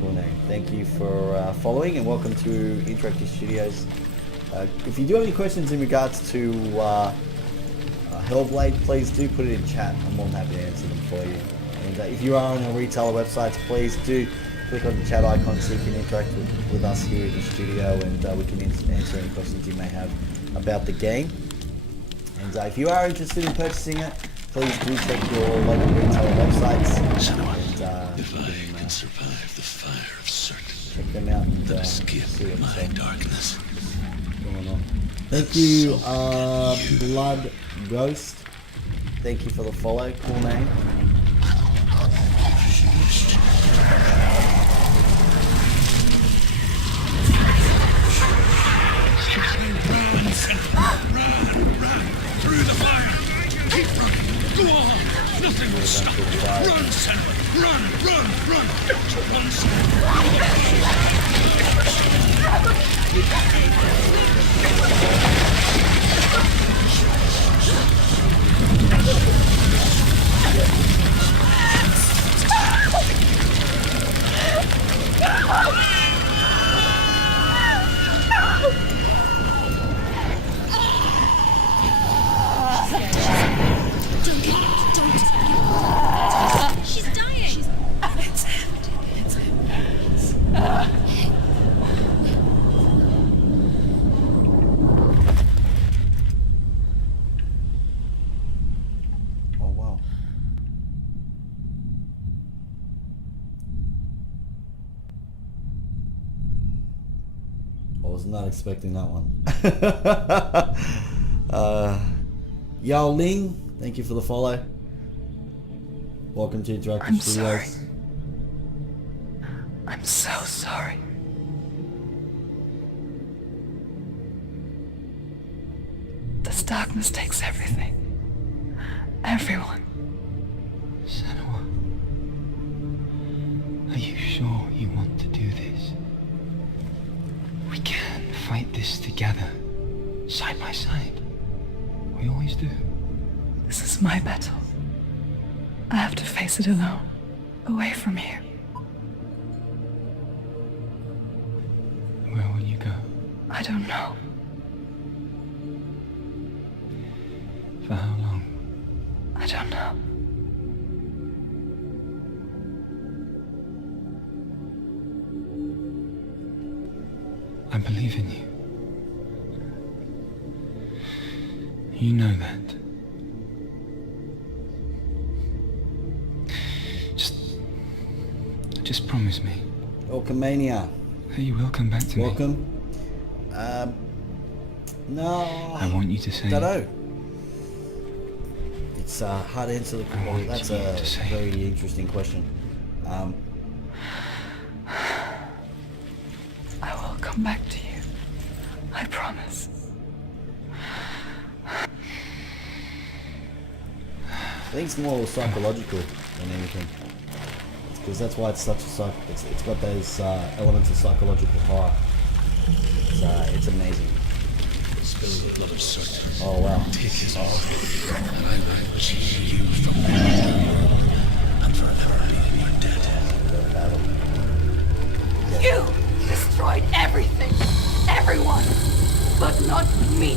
Cool name. Thank you for following, and welcome to Interactive Studios. If you do have any questions in regards to HellBlade, please do put it in chat. I'm more than happy to answer them for you. And if you are on our retailer websites, please do click on the chat icon so you can interact with us here in the studio, and we can answer any questions you may have about the game. And if you are interested in purchasing it, please do check your local retailer websites. Senuas, if I can survive the fire of Surt, check them out and That see escape my what's darkness. going on. Thank you, Blood Ghost. Thank you for the follow. Cool name. Run! Through the fire! Keep running! Go on! Nothing will stop you! Run, Senuas! Run! Run, Senuas! She's dying! It's him. Oh wow. I was not expecting that one. Yao Ling, thank you for the follow. Welcome to Interactive I'm Studios. sorry. I'm so sorry. This darkness takes everything. Everyone. Senua, are you sure you want to do this? We can fight this together, side by side. We always do. This is my battle. I have to face it alone, away from here. Where will you go? I don't know. For how long? I don't know. I believe in you. You know that. Just promise me Orcamania, that you will come back to me. welcome. No. I want you to say Dunno. It's hard to answer the question. That's a very interesting question. I will come back to you. I promise. I think it's more psychological than anything. Because that's why it's such a it's got those elements of psychological horror. It's amazing. Spill the blood of Surt. Oh wow. Take his life, and I will retrieve you from the world and forever be in your dead. You destroyed everything, everyone, but not me.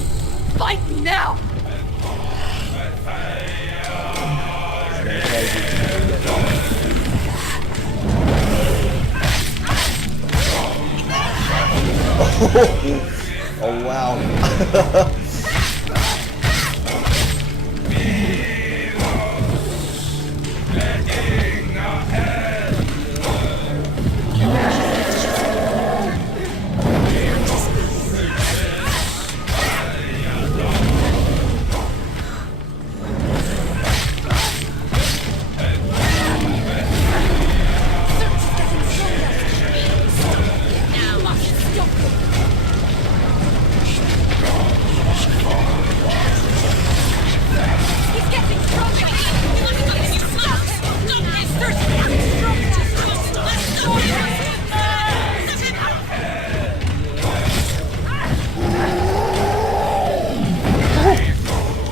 Fight now! Oh wow.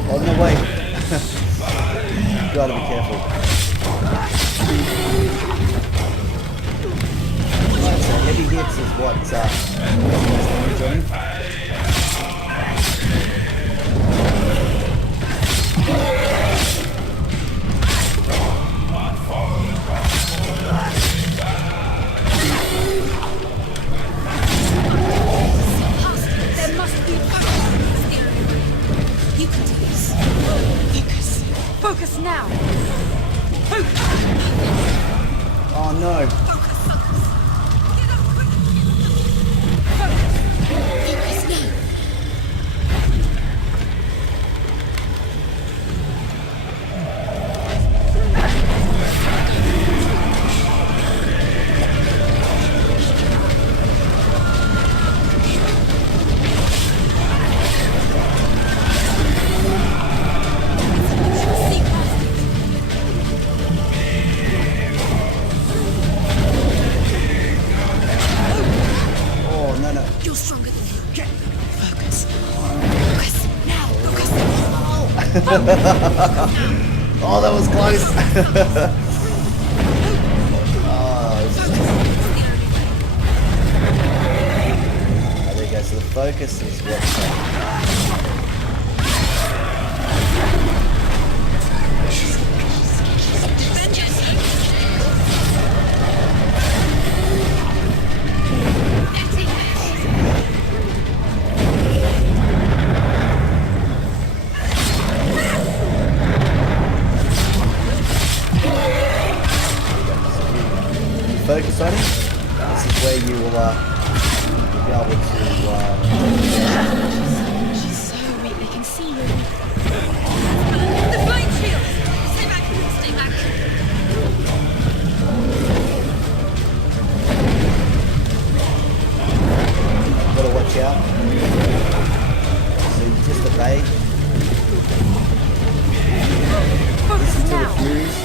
On the way. Gotta be careful. Right, so heavy hits is what doing. There must be a You can do this. Focus. Focus now. Oh no. Focus. Get up quick. Oh, that was close. There you go. So the focus is what's focus on it. This is where you will be able to. She's so weak, they can see you. The flight shield! Stay back, stay back. Gotta watch out. So you just obey. Listen to the furies.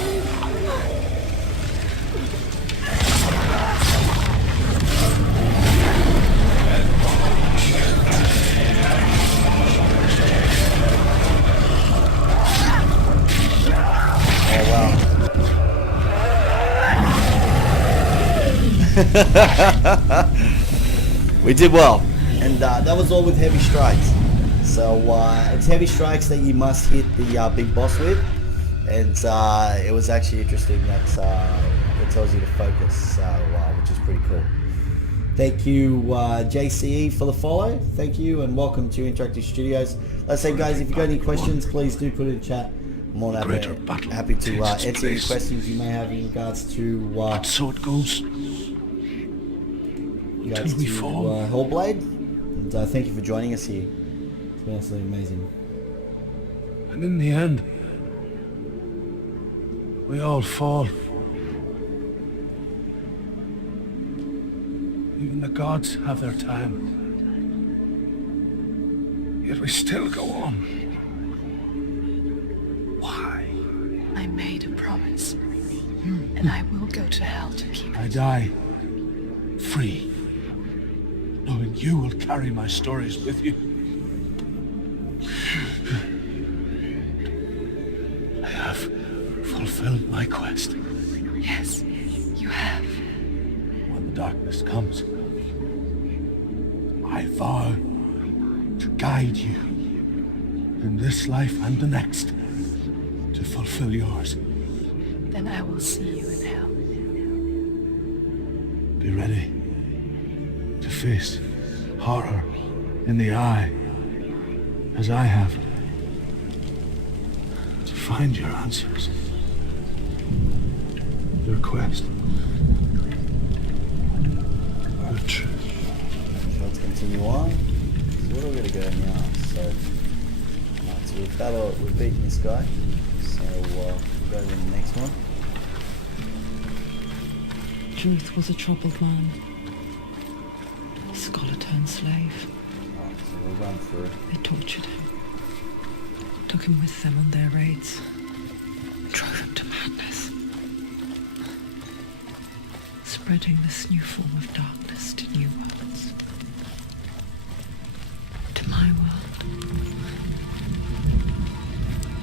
We did well, and that was all with heavy strikes. So it's heavy strikes that you must hit the big boss with, and it was actually interesting that it tells you to focus, which is pretty cool. Thank you, JCE, for the follow. Thank you, and welcome to Interactive Studios. Like I say, guys, if you've got any questions, please do put it in chat. I'm more than happy to answer any questions you may have in regards to So it goes. regards to HellBlade. And thank you for joining us here. It's been absolutely amazing. And in the end, we all fall. Even the gods have their time. Yet we still go on. Why? I made a promise, and I will go to hell to keep I it. die free, knowing you will carry my stories with you. I have fulfilled my quest. Yes, you have. When the darkness comes, I vow to guide you in this life and the next to fulfill yours. Then I will see you in hell. Be ready to face horror in the eye, as I have, to find your answers, your quest, the truth. So let's continue on. So where are we going to go now? So we've beaten this guy. So we'll go to the next one. Truth was a troubled man. Scholar turned slave. Alright, so we'll run through. They tortured him. Took him with them on their raids. Drove him to madness. Spreading this new form of darkness to new worlds. To my world.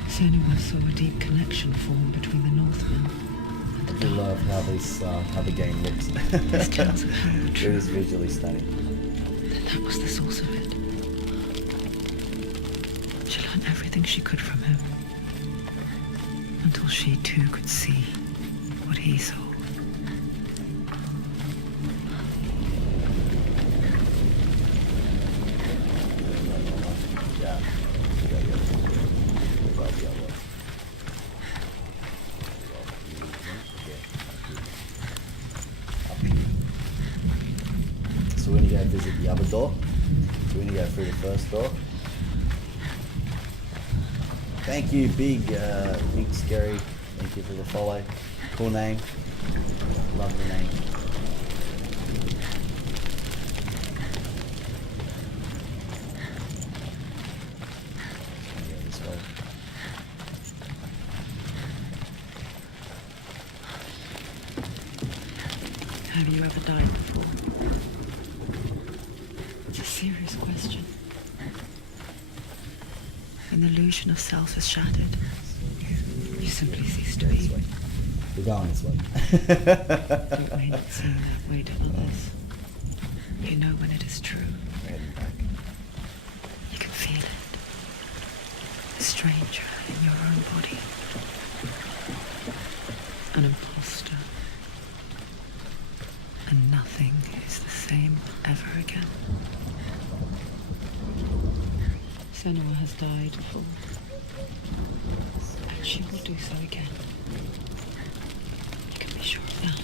Senuas saw a deep connection form between the Northmen and I the do Dark. love how the game looks. These tales of how the It is truth. visually stunning. Then that was the source of it. She learned everything she could from him. Until she too could see what he saw. Yeah. So we're going to go visit the other door. So we're going to go through the first door. Thank you, big scary. Thank you for the follow. Cool name. Love the name. Yeah, this way. Have you ever died before? It's a serious question. In when the illusion of self is shattered, you simply cease to be. We're going this way. It may not seem that way to others. You know when it is true. We're heading back. You can feel it. A stranger in your own body. An imposter. And nothing is the same ever again. Senua has died before. And she will do so again. You can be sure of that.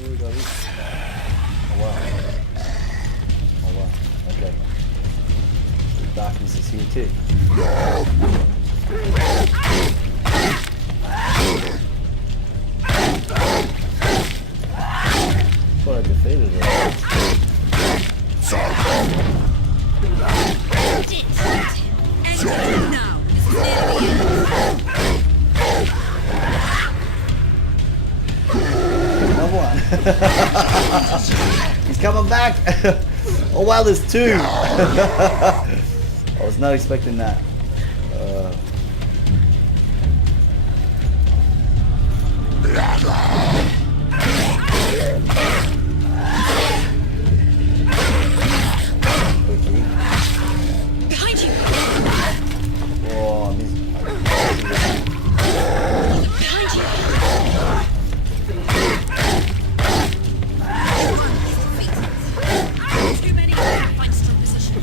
Ooh, got it. Oh wow. Oh wow. Okay. The darkness is here too. Thought I defeated it. Now, this is nearly the end. Another one. He's coming back. Oh wow, there's two. I was not expecting that. Behind you! Oh, I missed. Behind you! Too many. Find strong position.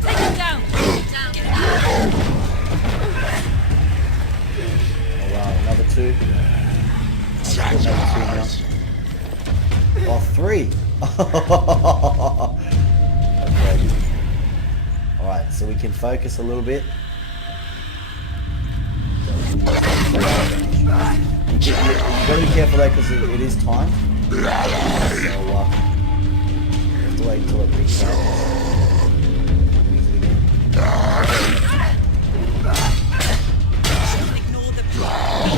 Take him down! Down. Get down! Oh wow, another two. Another two now. Oh, three. Okay. Alright, so we can focus a little bit. You gotta be careful though, because it is timed. So, you have to wait until it restarts. Use it again. Ignore the blood.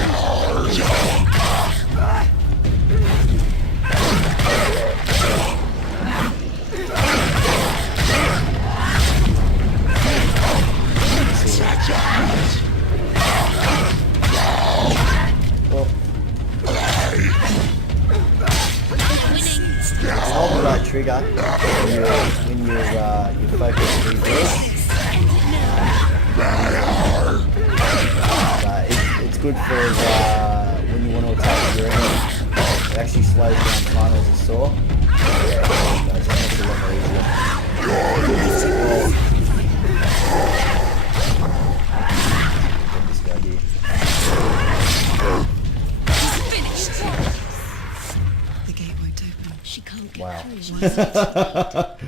Hold the right trigger when you focus reverse. It's good for when you want to attack your enemy. It actually slows down time as a saw. So it makes it a lot more easier. Get this guy here. The gate won't open. She can't get Wow. through.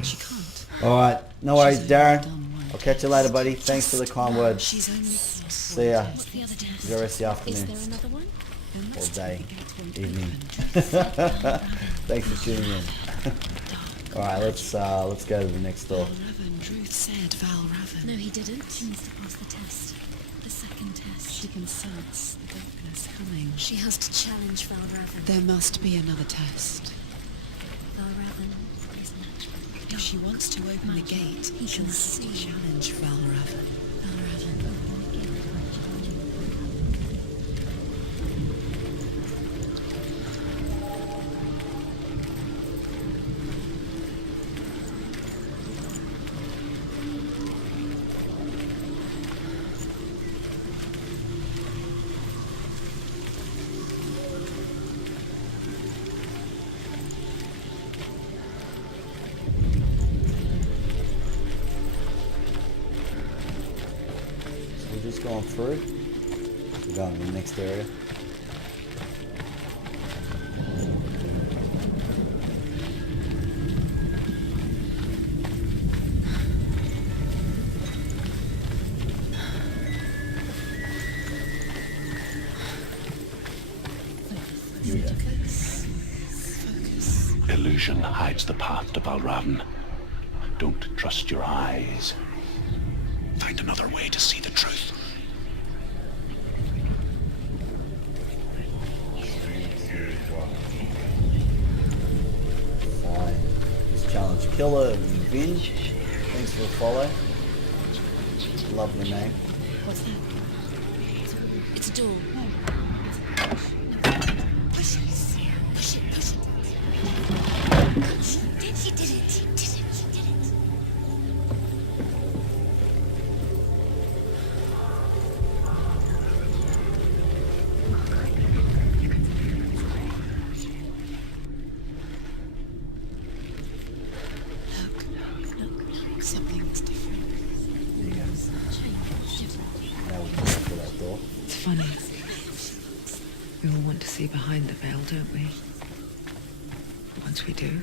She can't. Alright, no worries, She's Darren. only done one I'll catch you later, buddy. Thanks for the kind words. She's only See ya. What's the other test? Enjoy the rest of the Is afternoon. there another one? Or day. Evening. Thanks for tuning in. Alright, let's go to the next door. Valravan. Ruth said Valravan. No, he didn't. She needs to pass the test. The second test. She can sense the darkness coming. She has to challenge Valravan. There must be another test. Valravan is magic. If she wants to open the gate, he can see. Challenge Valravan. Valravan. Just going through. We're going to the next area. Here we go. Illusion hides the path to Valravan. Don't trust your eyes. Find another way to see the truth. Fine. Just challenge killer. Vin, thanks for the follow. Lovely name. What's that? It's a door. Push it. Push it. Push it. She did it. She did it. She did it. Look. Something's different. There you go. Now we can go for that door. It's funny. We all want to see behind the veil, don't we? Once we do,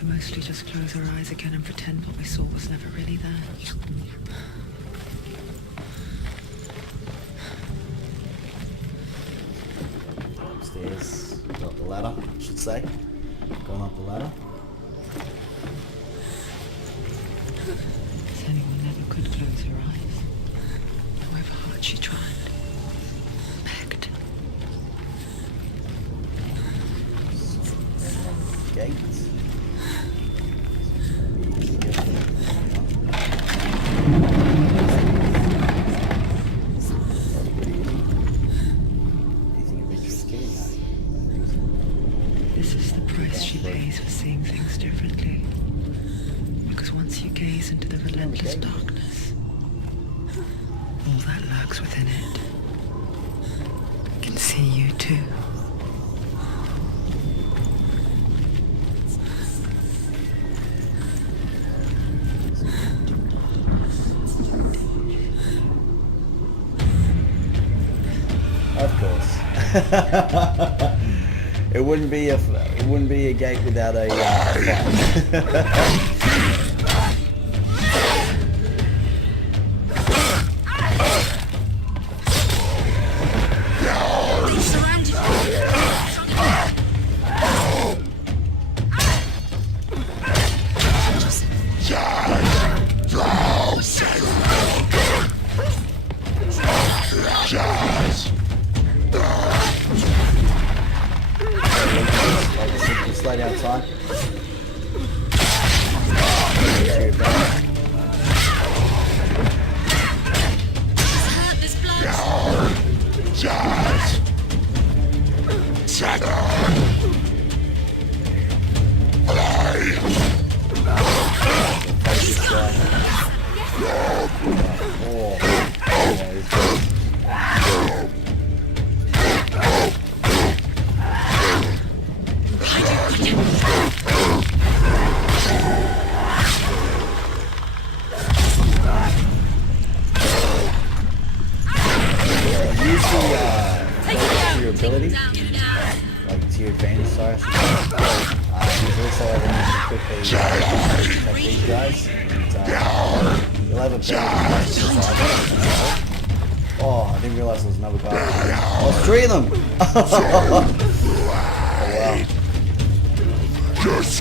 we mostly just close our eyes again and pretend what we saw was never really there. Upstairs, got the ladder, I should say. Going up the ladder. Anyone never could close her eyes, however hard she tried. Begged. Gate. This is the price she pays for seeing things differently. Because once you gaze into the relentless darkness, all that lurks within it can see you too. Of course. It wouldn't be a gate without a fight. Slow down time. Ability, like to your advantage, sorry. He's also able to quickly attack these guys. And, you'll have a better. Oh, I didn't realize there was another guy. Oh, there's 3 of them! Oh, wow. That's,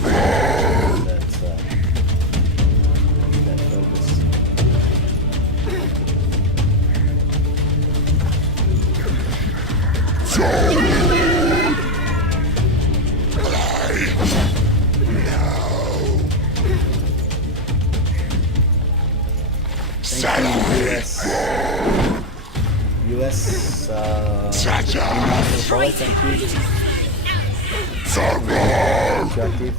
that focus. US, follow, thank you. Attractive.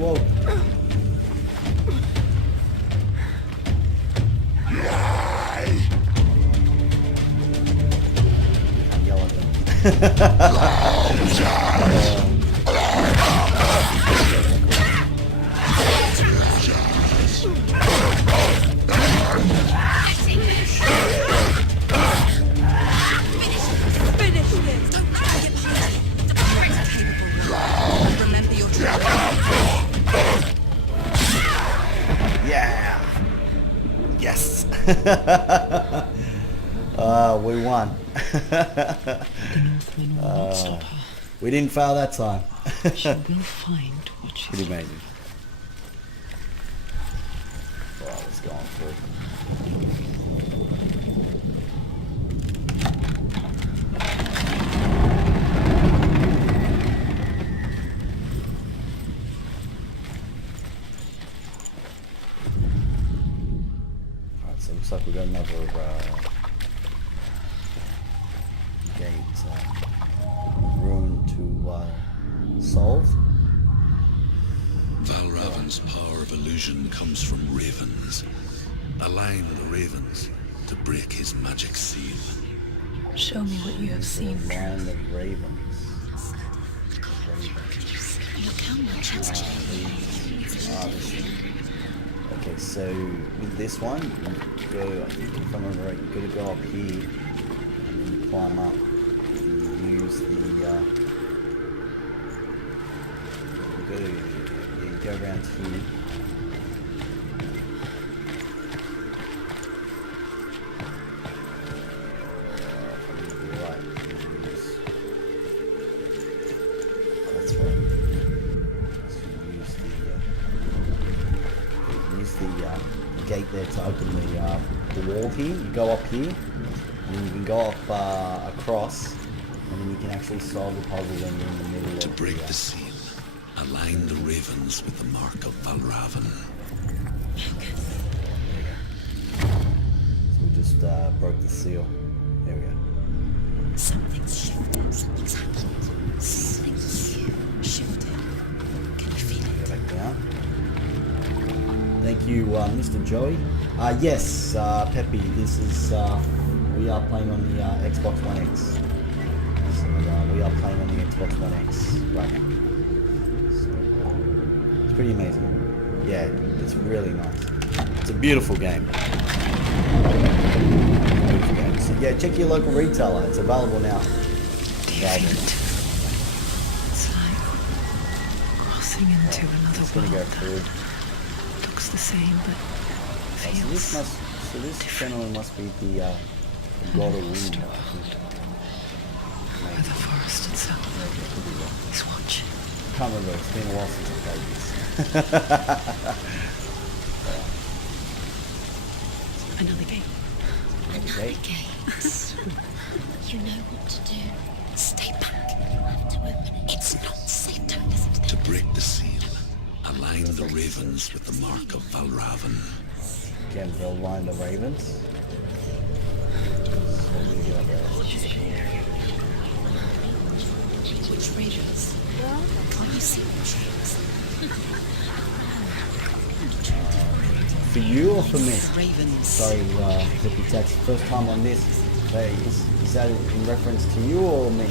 Whoa. Yell at them. Yeah. Yes. We won. The Northmen will not stop her. We didn't fail that time. She will find what she's Pretty amazing. Alright, let's go on through. Alright, so it looks like we've got another gate room to solve. Valravan's power of illusion comes from ravens. Align the ravens to break his magic seal. Show me what you have seen. Line of ravens. Look how much has changed. Okay, so with this one, you go, I think if I remember right, you've got to go up here and then you climb up. You use the, you go around here. Right, that's right. So use the gate there to open the wall here. You go up here, and then you can go up across, and then you can actually solve the puzzle when you're in the middle To of break the seal, align the ravens with the mark of Valravan. So we just broke the seal. There we go. Something's shifted. Something's happened. Something's shifted. Can you feel it? Go back down. Thank you, Mr. Joey. Yes, Peppy, this is, we are playing on the Xbox One X. So we are playing on the Xbox One X right now. So, it's pretty amazing. Yeah, it's really nice. It's a beautiful game. Beautiful game. So yeah, check your local retailer. It's available now. It's like crossing into another It's gonna go world. through. Looks the same, but feels So this gentleman must be the God of Wind. where the forest itself is watching. Can't remember. It's been a while since I played this. Another gate. Okay. Gates. You know what to do. Stay back. You have to open it. It's not safe. Don't listen to To them. break the seal, align the ravens with the mark of Valravan. Again, they'll line the ravens. So we get up there. Which ravens? Can't you see which ravens? For you or for me? Ravens. Sorry, Hippie Tax. First time on this. Hey, is that in reference to you or me?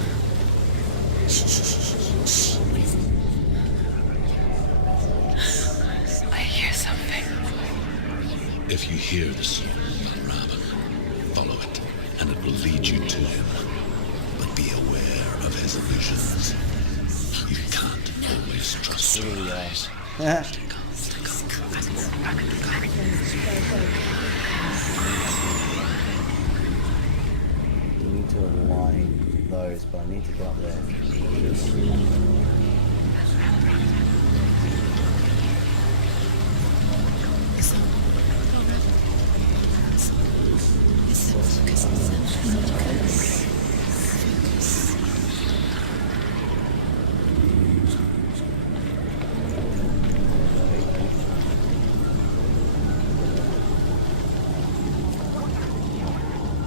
I hear something. If you hear the soul of Valravan, follow it, and it will lead you to him. But be aware of his illusions. You can't always trust your eyes. You need to align those, but I need to go up there.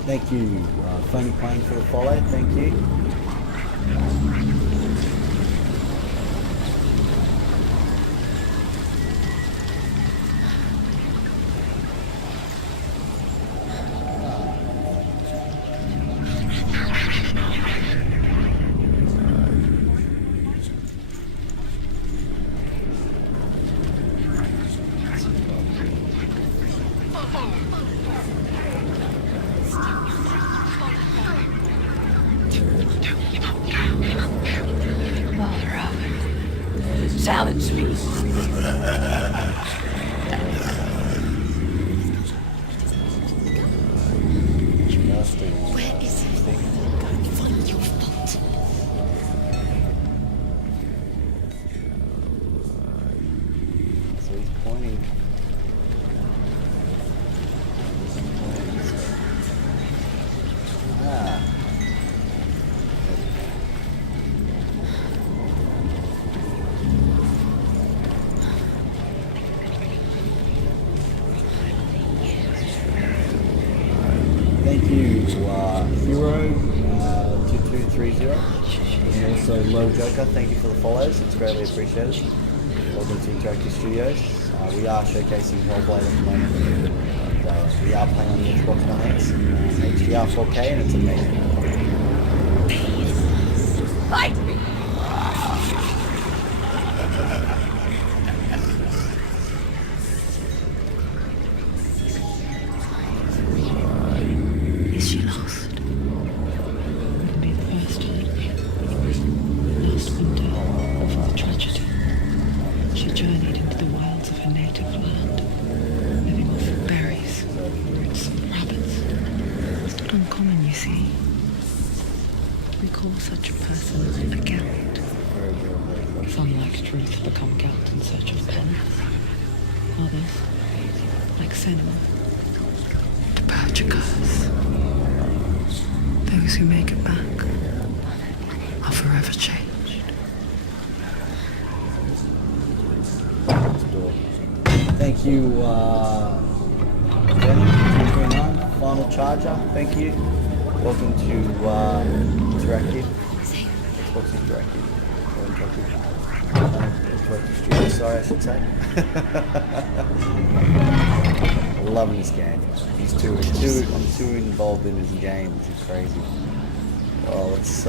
Thank you, Phony Plane, for the follow. Thank you. Valravan, silence me. Where is he? Find your fault. Thank you, Hero 2230, and also Low Joker. Thank you for the follows. It's greatly appreciated. Welcome to Interactive Studios. We are showcasing HellBlade at the moment. And, we are playing on the Xbox One X in HDR 4K, and it's amazing. Fight! Is she lost? It'll be the first time. Last winter, before the tragedy, she journeyed into the wilds of her native land, living off berries, roots, and rabbits. It's not uncommon, you see. We call such a person a Gelt. Some, like truth, become Gelt in search of penance. Others, like Senuas, to purge a curse. Those who make it back are forever changed. Thank you, Jenny, 239, Final Charger. Thank you. Welcome to Interactive. Xbox Interactive. Or Interactive Studio, sorry, I should say. Loving this game. I'm too involved in this game, which is crazy. Oh, let's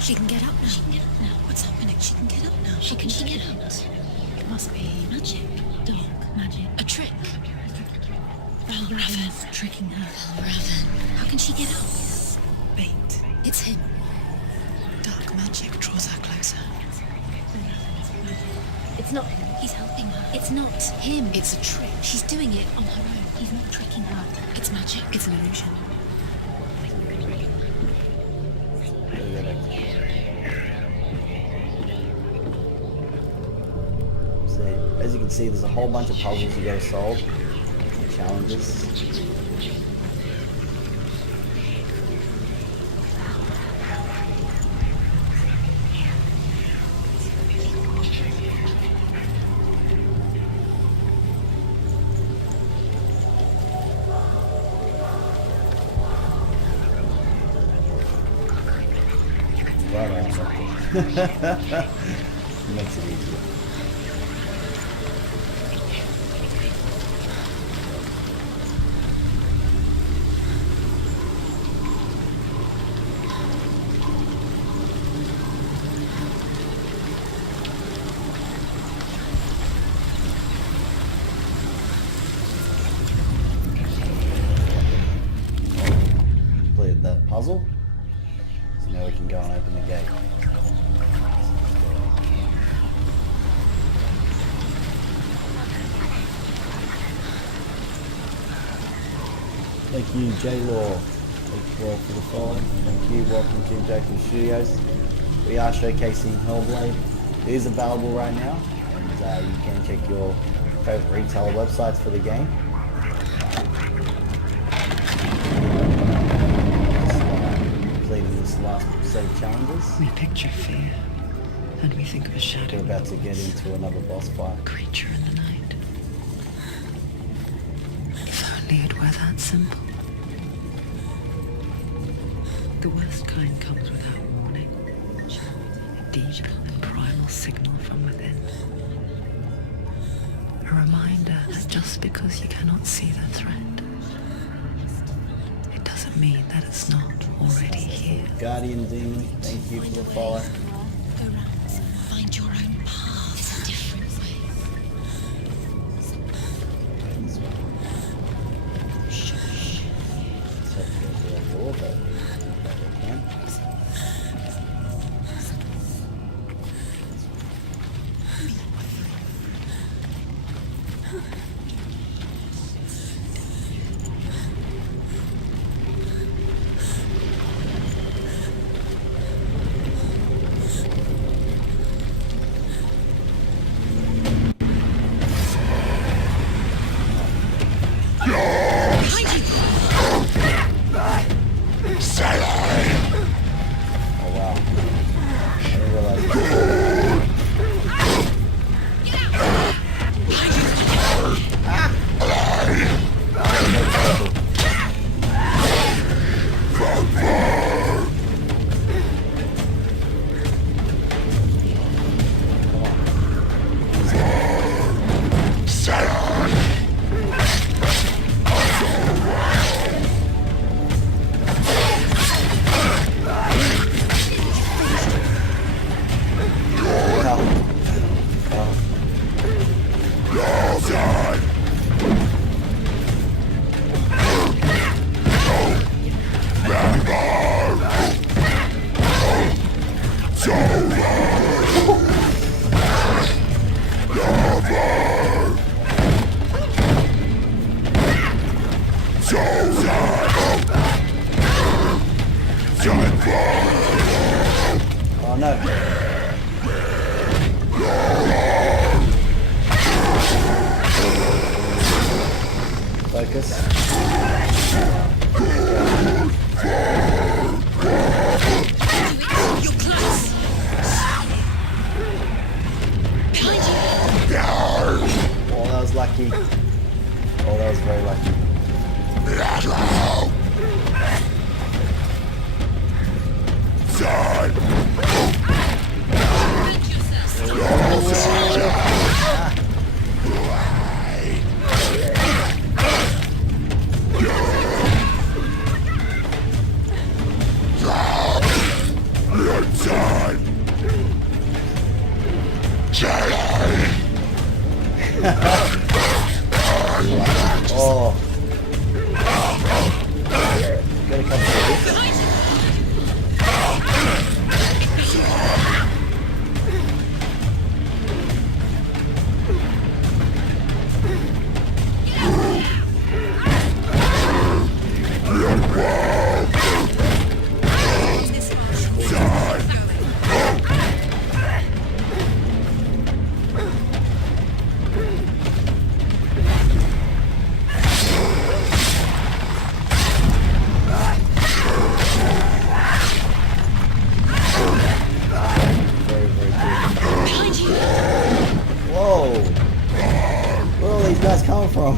She can get up now. She can get up now. What's happening? She can get up now. She can get out. It must be magic. Dark magic. A trick. Valravan's tricking her. Valravan. How can she get up? Bait. It's him. Dark magic draws her closer. It's not him. He's helping her. It's not him. It's a trick. She's doing it on her own. He's not tricking her. It's magic. It's an illusion. As you can see, there's a whole bunch of puzzles you gotta solve, challenges. Right on. Makes it easier. Completed that puzzle, so now we can go and open the gate. Thank you, J-Law. Thank you all for the follow. Thank you. Welcome to Interactive Studios. We are showcasing HellBlade. It is available right now, and you can check your favorite retailer websites for the game. Completing this last set of challenges. We picture fear, and we think of a shadow. We're about to get into another boss fight. A creature in the night. If only it were that simple. The worst kind comes without warning. A deep and primal signal from within. A reminder that just because you cannot see the threat, it doesn't mean that it's not already here. Guardian Demon, thank you for the follow. Go round. Find your own path. It's a different way. Shush. Let's hope to go through all of it. If I can. Oh no. Focus. You're close. Behind you. Oh, that was lucky. Oh, that was very lucky. Oh. Gotta come to this. Very, very good. Whoa! Where are all these guys coming from?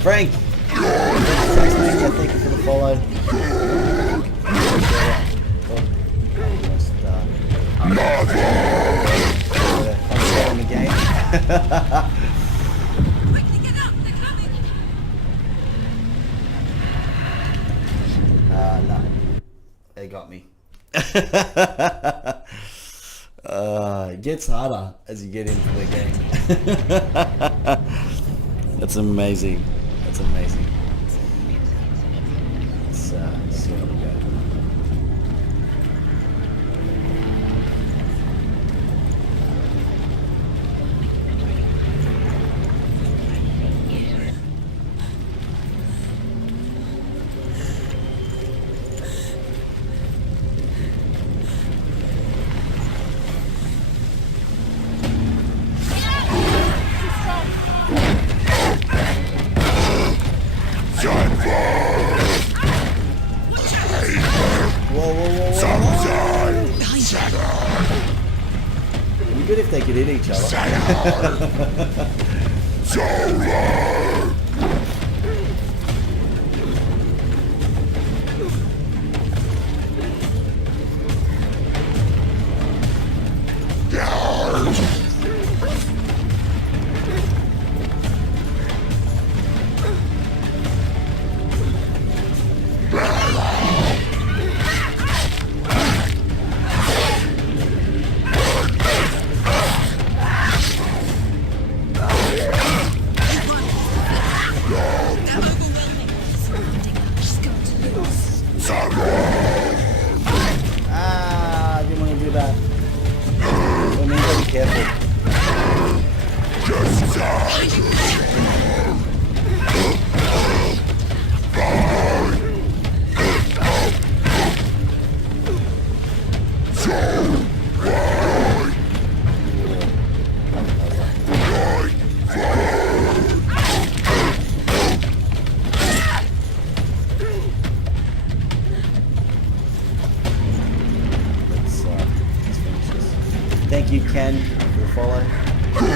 Frank! Thank you for the follow. I'm the game. Quickly get up. They're coming. No. They got me. It gets harder as you get into the game. That's amazing. That's amazing. Let's see how we go. It'd be good if they could hit each other. Ah, I didn't want to do that. I mean, be careful. Let's finish this. Thank you, Ken, for the follow. Thank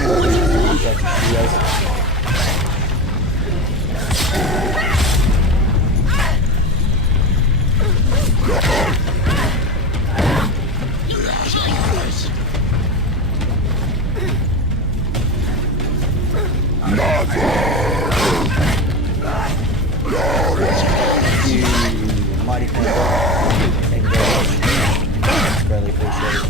you, Mighty Panther. Thank you very much. Greatly appreciate it.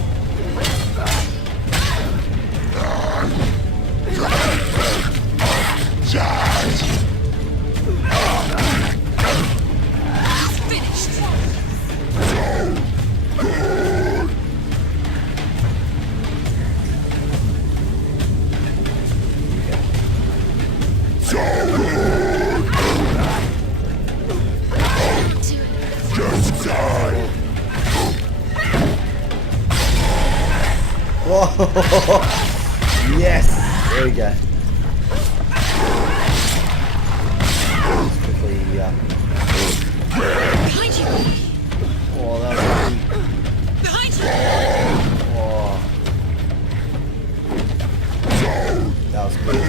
Just Oh, yes. There we go. Just quickly, Behind you! oh, that was Behind you! oh. That was good.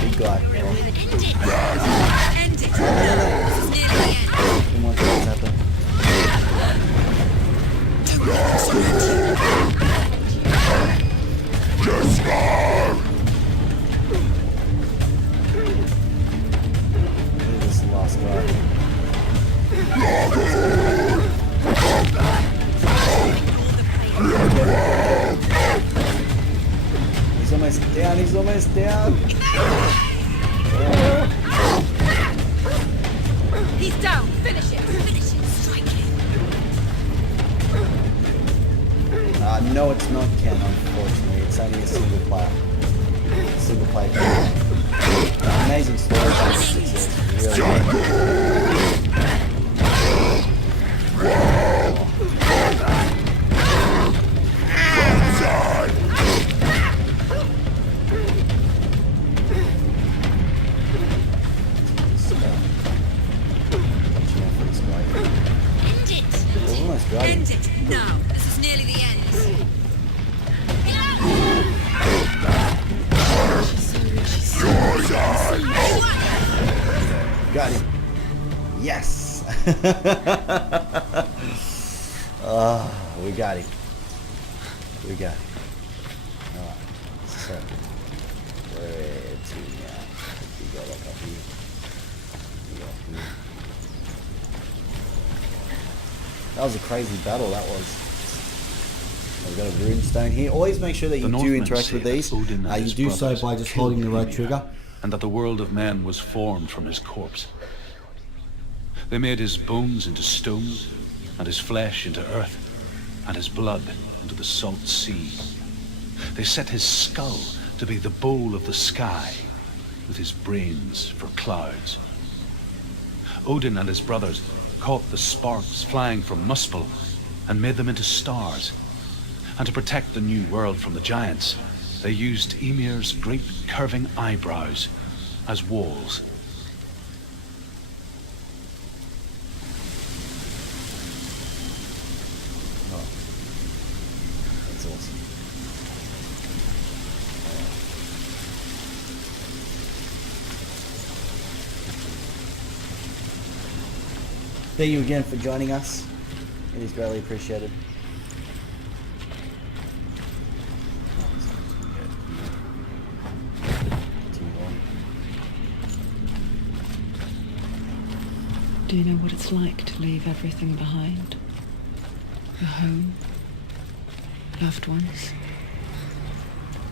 Big guy. End it! This is nearly the end. Come on, what's happened? Don't let them surround This is the last guy. He's almost down, he's almost down. He's down! Finish it! Finish it! Strike it! No, it's not Ken, unfortunately. It's only a single player. Single player game. Amazing story. It's really good. End it! Almost got him. End it! Now! This is nearly the end. Got him. Yes. We got him. We got him. Alright. So, where's he now? We got like up here. We got here. That was a crazy battle, that was. We've got a rune stone here. Always make sure that you do Northmen interact say with that these. Odin and You his do so brothers by just killed holding the right Ymir, trigger. and that the world of men was formed from his corpse. They made his bones into stone, and his flesh into earth, and his blood into the salt sea. They set his skull to be the bowl of the sky, with his brains for clouds. Odin and his brothers caught the sparks flying from Muspel and made them into stars. And to protect the new world from the giants, they used Ymir's great curving eyebrows as walls. Oh, that's awesome. Thank you again for joining us. It is greatly appreciated. Do you know what it's like to leave everything behind? Your home, loved ones,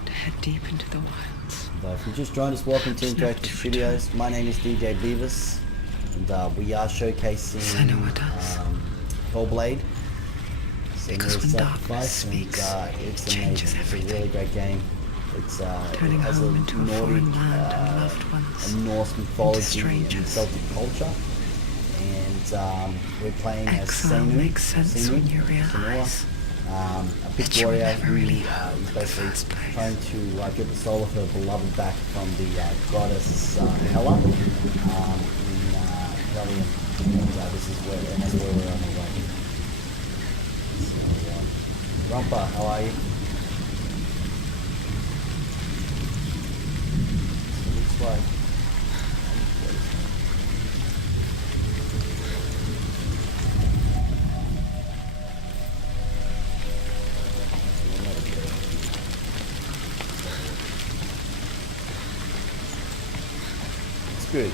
to head deep into the wilds. If you just joined us, welcome to There's never Interactive to Studios. My name is DJ Beavis, and we are showcasing Senua does. HellBlade. Because when darkness Sacrifice, speaks, and it's it changes amazing. It's a everything. really great game. It's Turning it has home a into a Nordic, foreign land and loved ones, a Norse mythology and strangers. Celtic culture, and we're playing as Exile Senu, makes sense when you Senua, realize a big that you were warrior never who really is home in the basically first place. trying to get the soul of her beloved back from the goddess Hela in Hellium. And this is where, and that's where we're on the way. So, Rompa, how are you? So it looks like. It's good.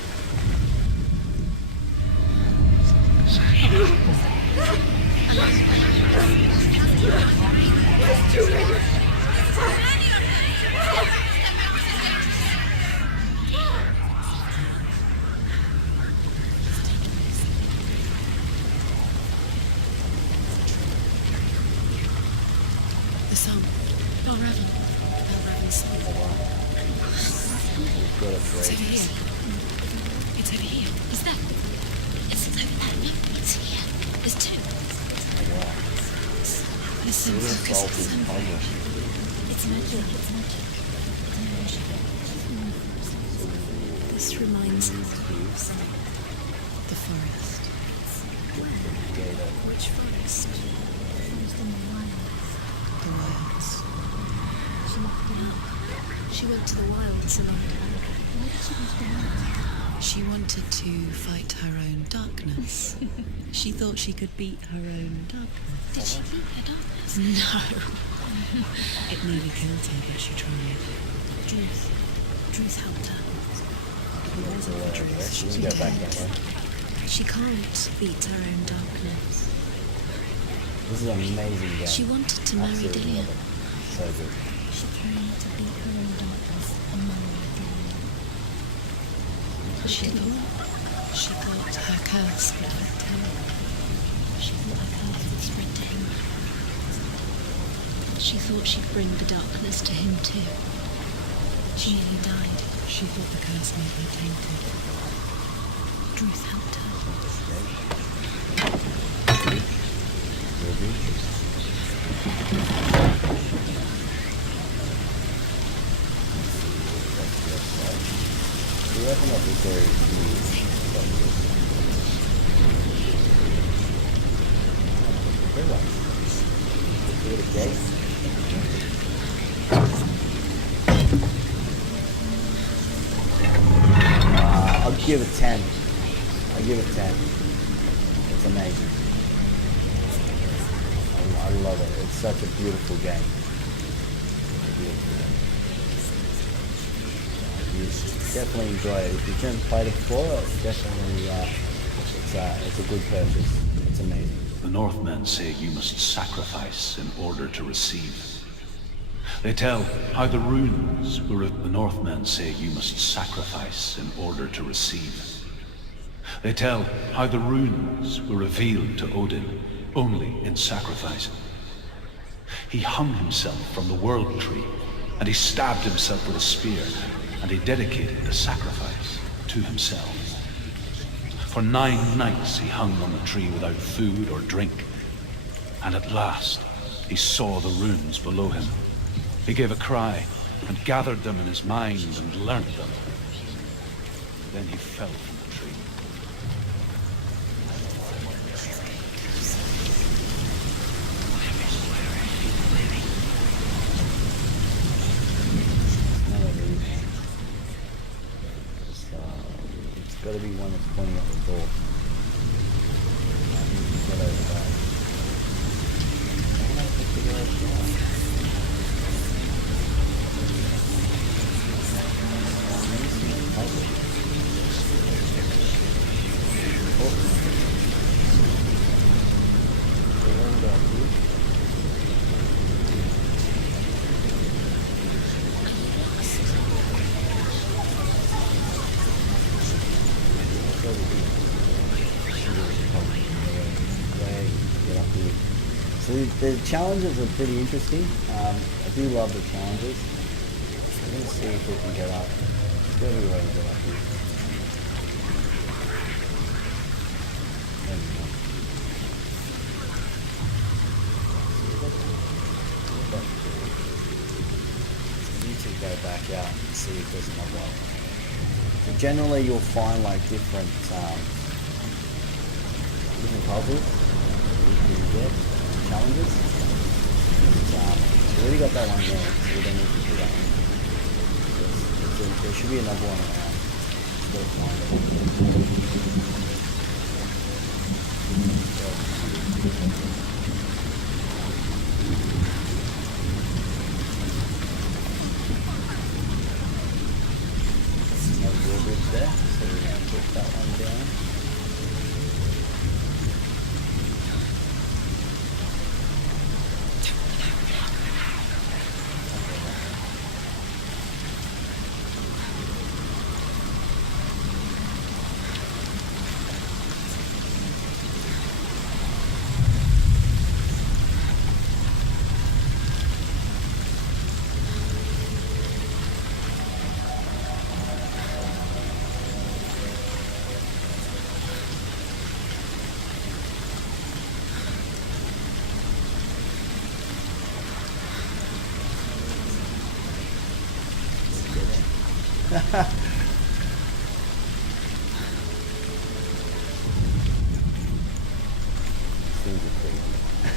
song. Belraven. Belraven's song. We've got a It's over break. here. It's over here. Is that? It's over there. No, it's here. There's two. Listen, Little focus. salty Listen. puzzle. It's magic. It's magic. This reminds me of The forest. which forest? The wilds. She went to the wilds a long time ago. She wanted to fight her own darkness. She thought she could beat her own darkness. Did she beat her darkness? No. It nearly killed her, but she tried. Druth helped her. She can go back that way. She can't beat her own darkness. This is an amazing game. She wanted to marry Absolutely Delia. love it. So good. She tried to beat her own darkness and marry Delia. She thought her curse would affect him. She thought her curse would spread to him. She thought she'd bring the darkness to him too. She nearly died. She thought the curse made her tainted. Druth helped her. We open up this area here. Very well. Let's do it again. I'll give it 10. I'll give it 10. It's amazing. I love it. It's such a beautiful game. It's a beautiful game. You definitely enjoy it. If you haven't played it before, it's definitely it's a good purchase. It's amazing. The Northmen say you must sacrifice in order to receive. They tell how the runes were... The Northmen say you must sacrifice in order to receive. They tell how the runes were revealed to Odin only in sacrifice. He hung himself from the world tree, and he stabbed himself with a spear, and he dedicated the sacrifice to himself. For 9 nights he hung on the tree without food or drink, and at last he saw the runes below him. He gave a cry and gathered them in his mind and learnt them. Then he fell from the tree. It's got to be one that's pointing at the door. Get over that. I don't have to figure out why. So the challenges are pretty interesting. I do love the challenges. I'm going to see if we can get up. There's got to be a way to get up here. There we go. We need to go back out and see if there's another one. So generally you'll find like different puzzles you can get, challenges. We already got that one there, so we don't need to do that one. There should be another one around. Just gotta find it. No drawbridge there, so we're going to put that one down.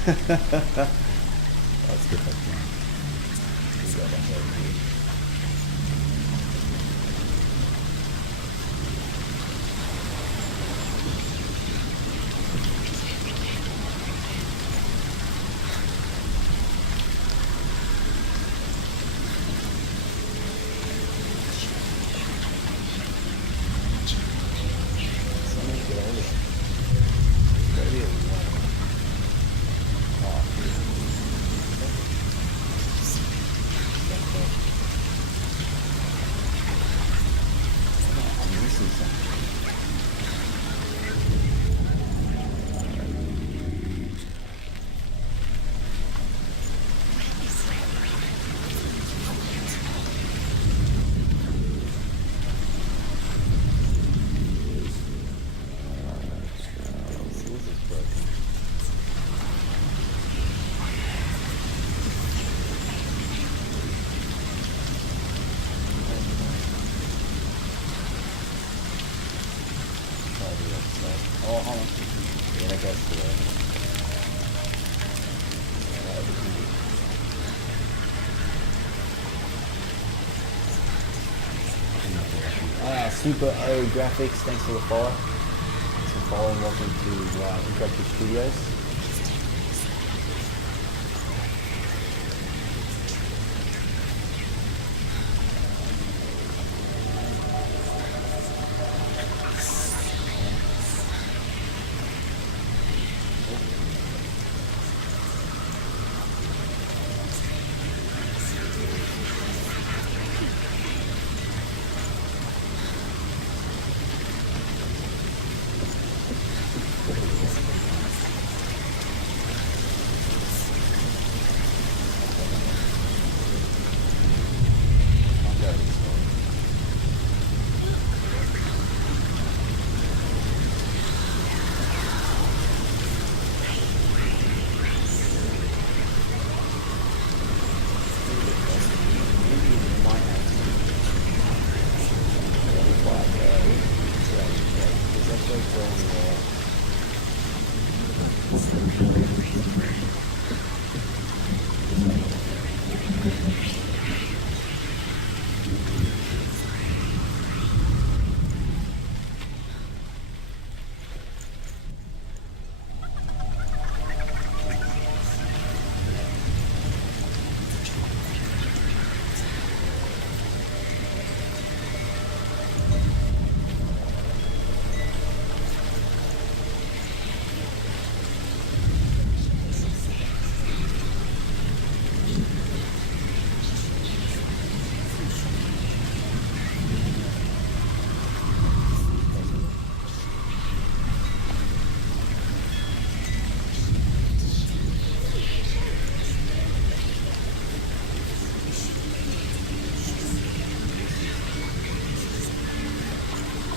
Let's get back down. We go back over here. Someone get over there. Gotta be a way. Oh, I'm missing something. This is broken. Try the other side. Oh, hold on. Yeah, that goes to there. Super O Graphics, thanks for the follow. Thanks for following. Welcome to Interactive Studios. I'll go this way.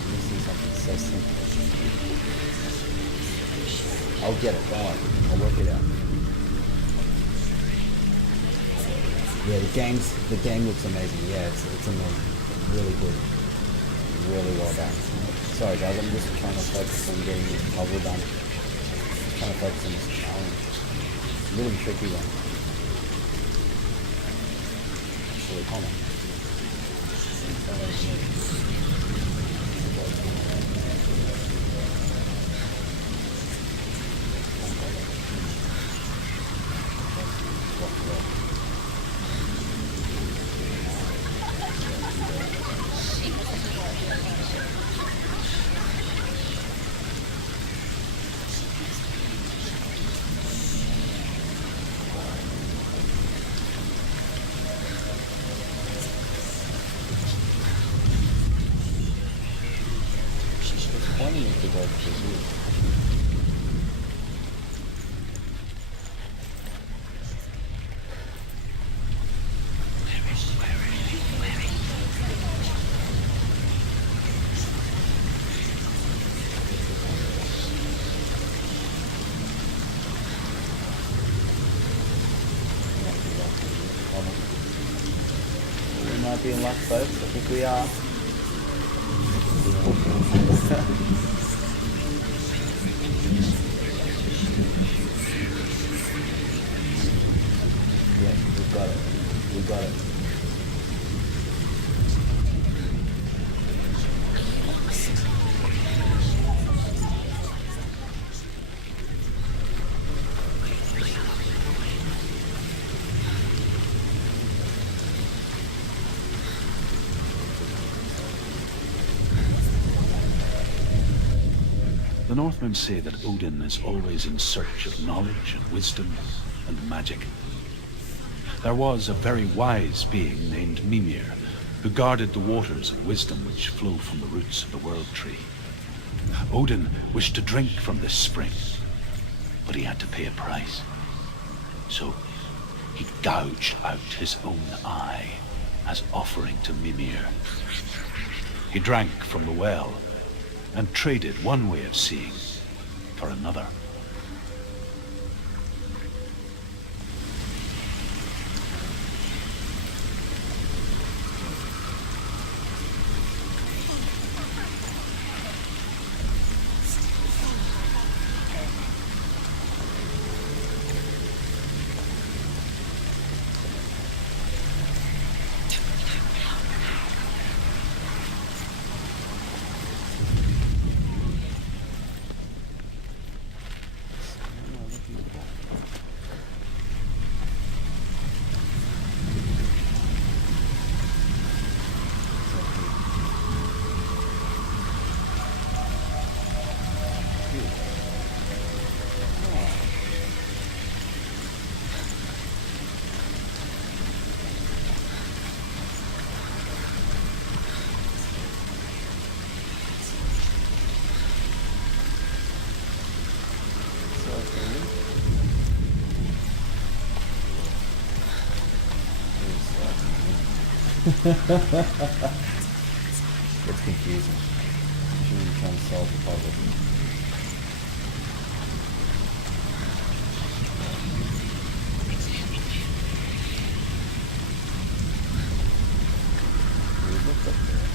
Missing something so simple. I'll get it, don't worry. I'll work it out. Yeah, the game looks amazing. Yeah, it's amazing. Really good. Really well done. Sorry guys, I'm just trying to focus on getting this puzzle done. Trying to focus on this challenge. It's a really tricky one. Actually, hold on. Pointing me to go to the zoo. We might be in luck, folks. I think we are. The Northmen say that Odin is always in search of knowledge and wisdom and magic. There was a very wise being named Mimir, who guarded the waters of wisdom which flow from the roots of the World Tree. Odin wished to drink from this spring, but he had to pay a price. So he gouged out his own eye as offering to Mimir. He drank from the well and traded one way of seeing for another. It's confusing. Should we try and solve the puzzle? We looked up there.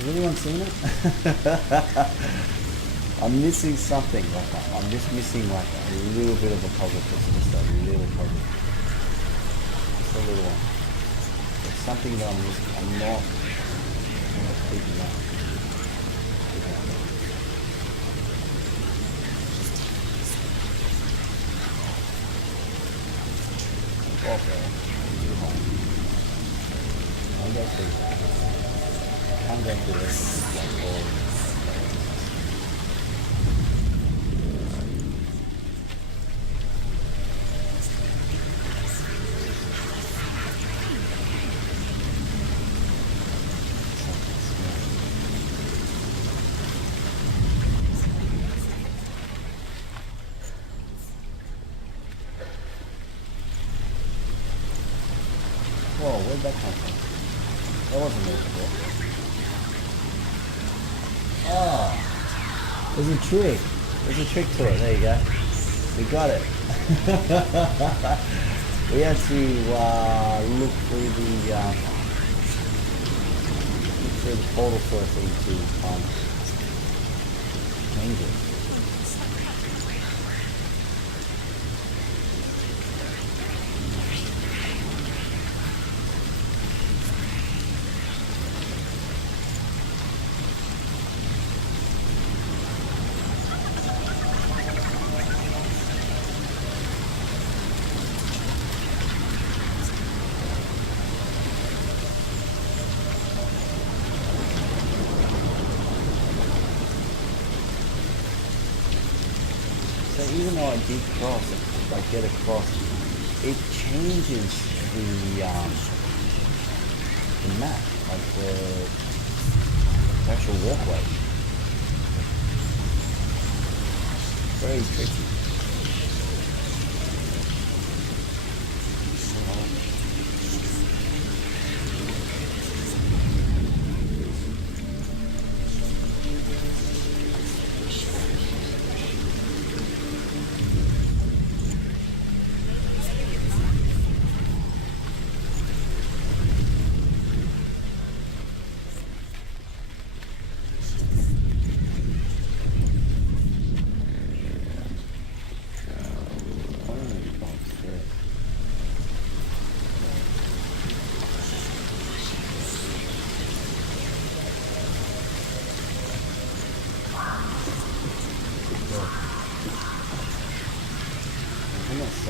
Has anyone seen it? I'm missing something. I'm just missing like a little bit of a puzzle piece. Just a little puzzle. Just a little one. There's something that I'm missing. I'm not picking up. Okay. I'll go through that. I'm going to this like all whoa, where'd that come from? That wasn't there before. Oh, there's a trick. There's a trick to it. There you go. We got it. We had to look through the portal first to change it. So even though I did cross, if I get across, it changes the map, like the actual walkway. Very tricky.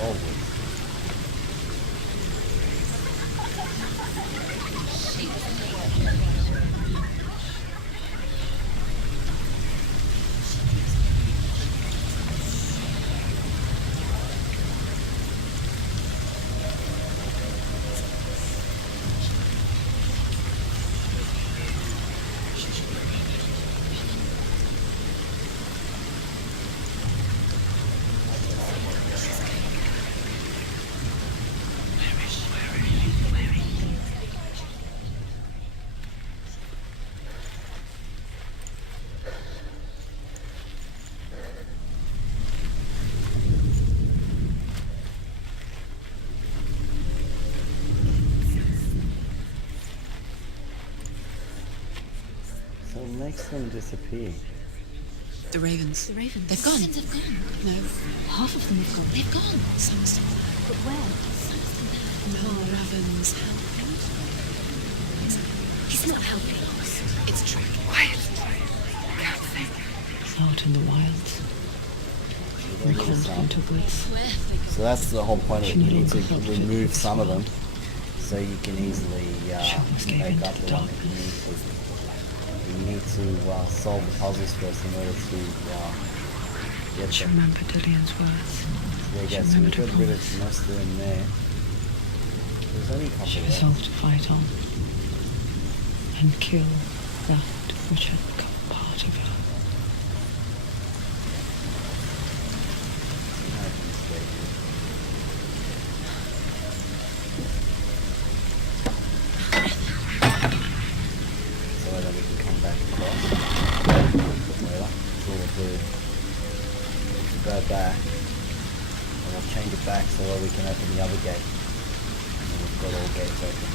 solve it. So it makes them disappear. The ravens. The ravens. They've gone. They've gone. No. Half of them have gone. They've gone. Some are still there. But where? No ravens. He's not helping us. It's true. Quiet. Can't think. Out in the wilds. We're called into woods. Where have they gone? So that's the whole point of it. She You no need to longer helped remove it. some of them so you can easily She'll escape make into up the the one that you need to. You need to solve the puzzles first in order to get She them. remembered Dillian's words. There you She go, so we've remembered her got rid of promise. most of them there. There's only a couple She left. resolved to fight on and kill that which had become part of her. See how I can escape here. So then we can come back across later. So we'll do go back and we'll change it back so that we can open the other gate. And then we've got all gates open.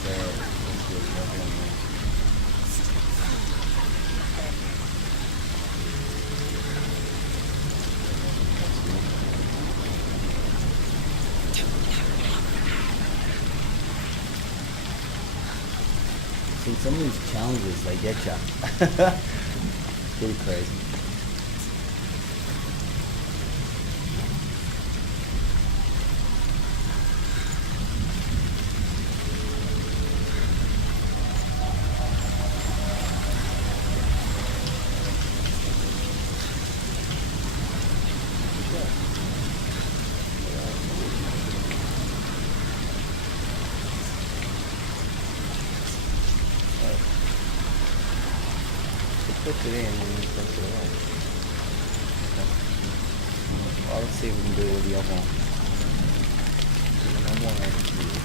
So let's do the other one there. See, some of these challenges, they get ya. Pretty crazy. Push it in and then push it away. Okay. Well, let's see if we can do it with the other one. The other one over here.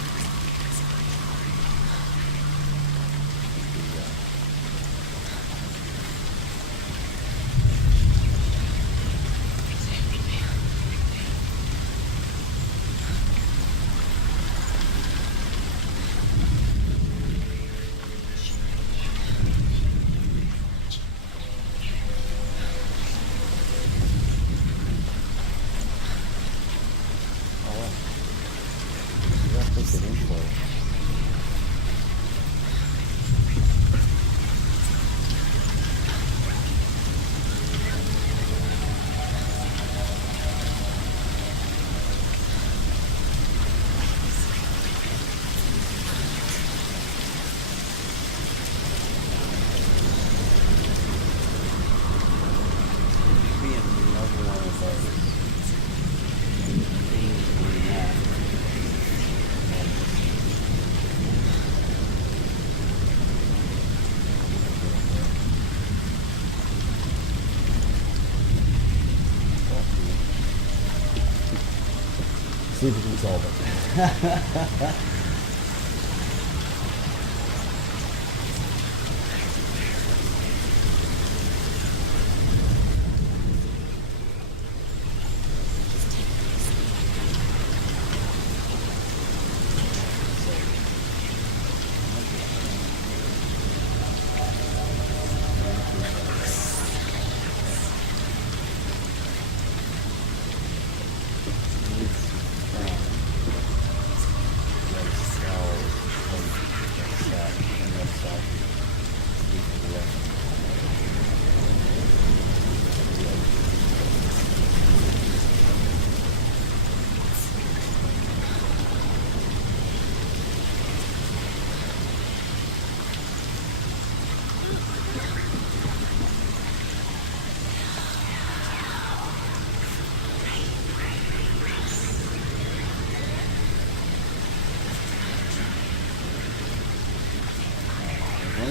Push it in for it. Be another one of those things we have. See if we can solve it.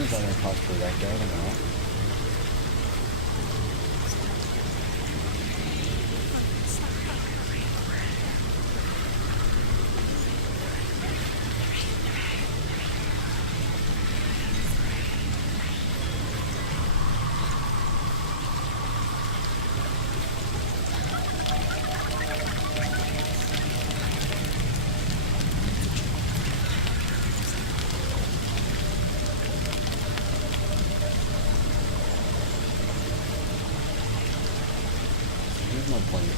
seems like I'm gonna pass through that gate, am I right? Here's my point.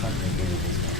Something to do with this one.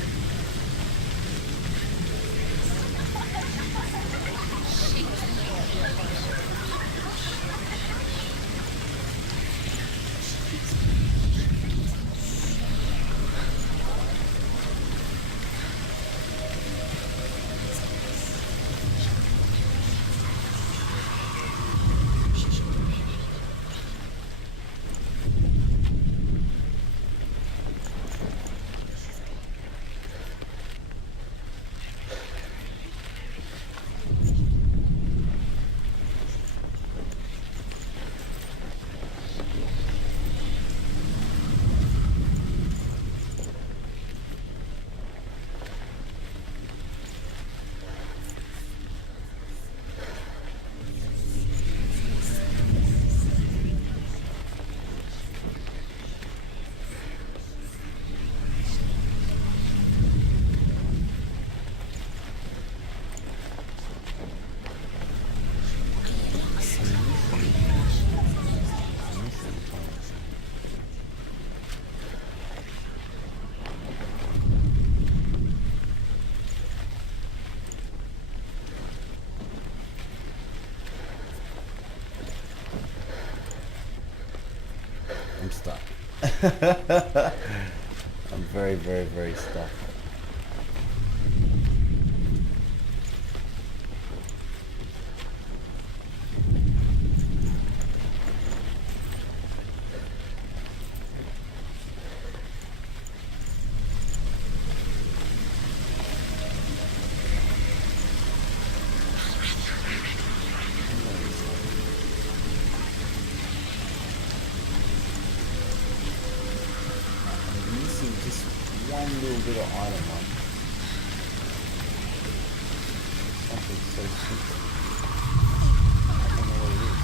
I'm stuck. I'm very, very, very stuck. Just one little bit of item one. Something so simple. I don't know what it is.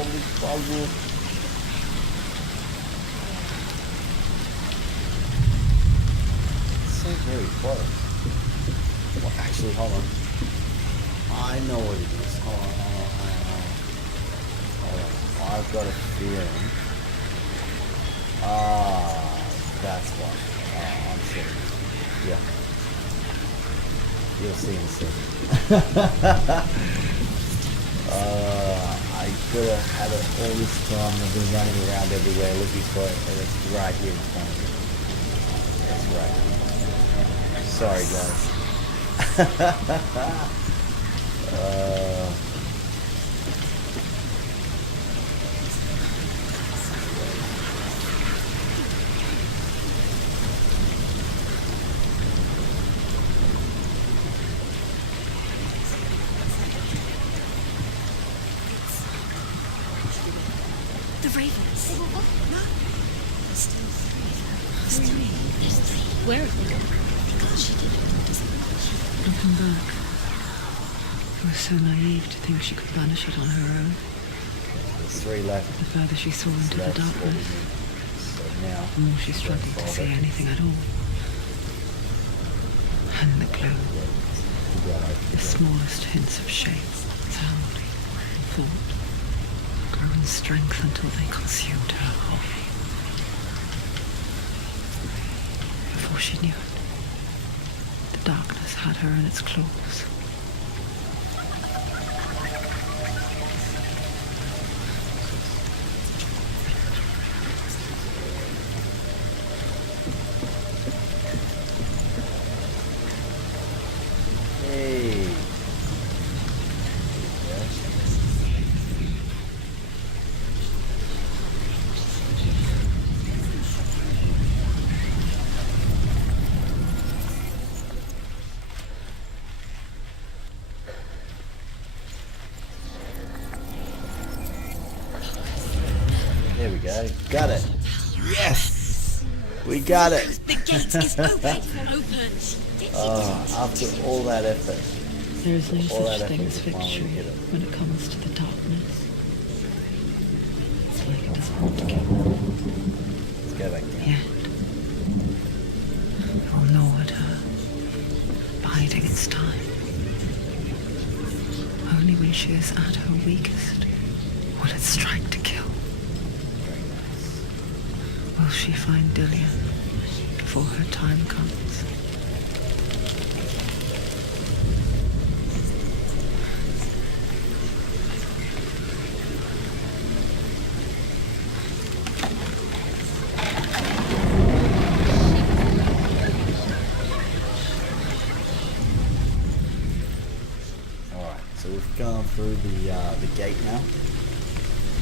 Holy bugger. It's so very close. Well, actually, hold on. I know what it is. Hold on. I've got a feeling. That's why. I'm sure. Yeah. You'll see in a second. I could have had it all this time. I've been running around everywhere looking for it, and it's right here in front of me. It's right here. Sorry, guys. The ravens. No. There's still three. There's three. Where are they? Because she did it. Looking back, I was so naive to think she could banish it on her own. There's 3 left. The further she saw into the That's what we darkness, need. So now, the more she struggled to see anything at all. And the glow, the smallest hints of shape, sound, and thought, grew in strength until they consumed her whole. Before she knew it, the darkness had her in its claws. hey. There we go. Got it. Yes! We got it. The gate is open. After all that effort. There is no All such that thing as effort to finally victory hit it. when it comes to the darkness. It's like it doesn't want to give up. Let's go back down. Yet, it will gnaw at her, biding its time. Only when she is at her weakest will it strike to kill. Will she find Dillian before her time comes? Alright, so we've gone through the gate now.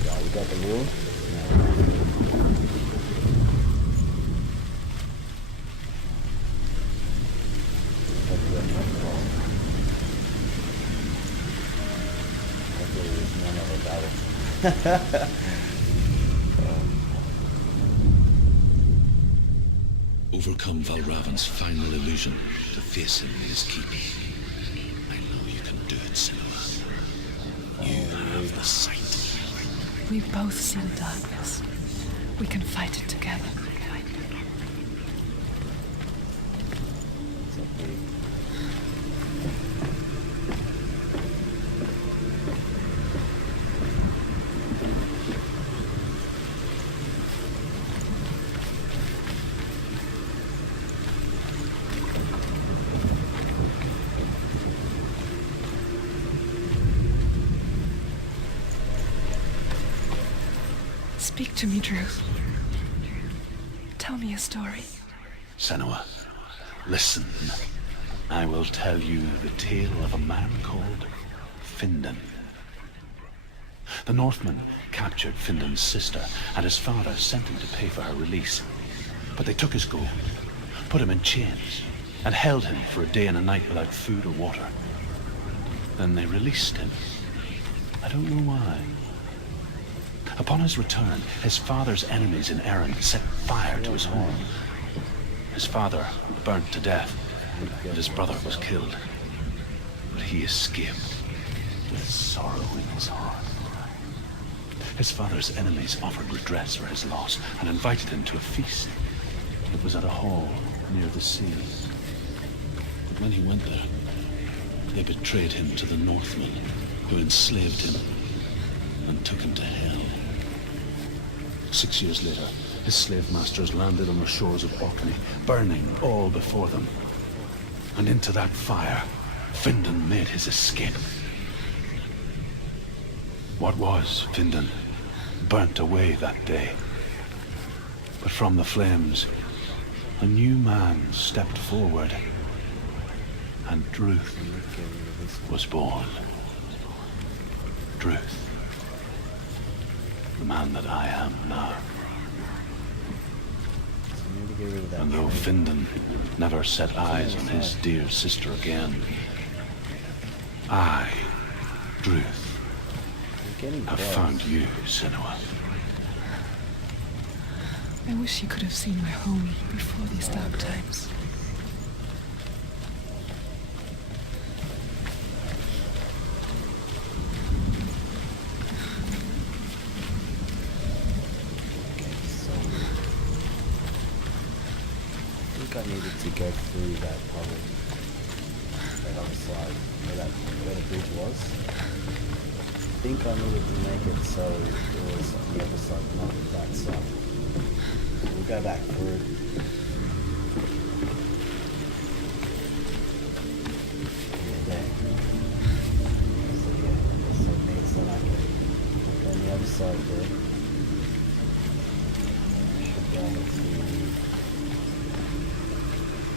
Yeah, we got the rule. Now we're on. Hopefully there's none other battle. Overcome Valravan's final illusion to face him in his keep. I know you can do it, Senua. You have the sight. We both see the darkness. We can fight it together. Speak to me, Drew. Tell me a story. Senua, listen. I will tell you the tale of a man called Findan. The Northmen captured Findan's sister, and his father sent him to pay for her release. But they took his gold, put him in chains, and held him for a day and a night without food or water. Then they released him. I don't know why. Upon his return, his father's enemies in Erin set fire to his home. His father burnt to death, and his brother was killed. But he escaped with sorrow in his heart. His father's enemies offered redress for his loss and invited him to a feast. It was at a hall near the sea. But when he went there, they betrayed him to the Northmen, who enslaved him and took him to hell. 6 years later, his slave masters landed on the shores of Orkney, burning all before them. And into that fire, Findan made his escape. What was Findan burnt away that day. But from the flames, a new man stepped forward, and Druth was born. Druth, the man that I am now. And though Findan never set eyes on his dear sister again, I, Druth, have found you, Senua. I wish you could have seen my home before these dark times. I needed to go through that puddle, that other side, where the bridge was. I think I needed to make it so it was on the other side, not that side. So we'll go back through. Yeah, there. So yeah, so it means that I can go on the other side there. I should be able to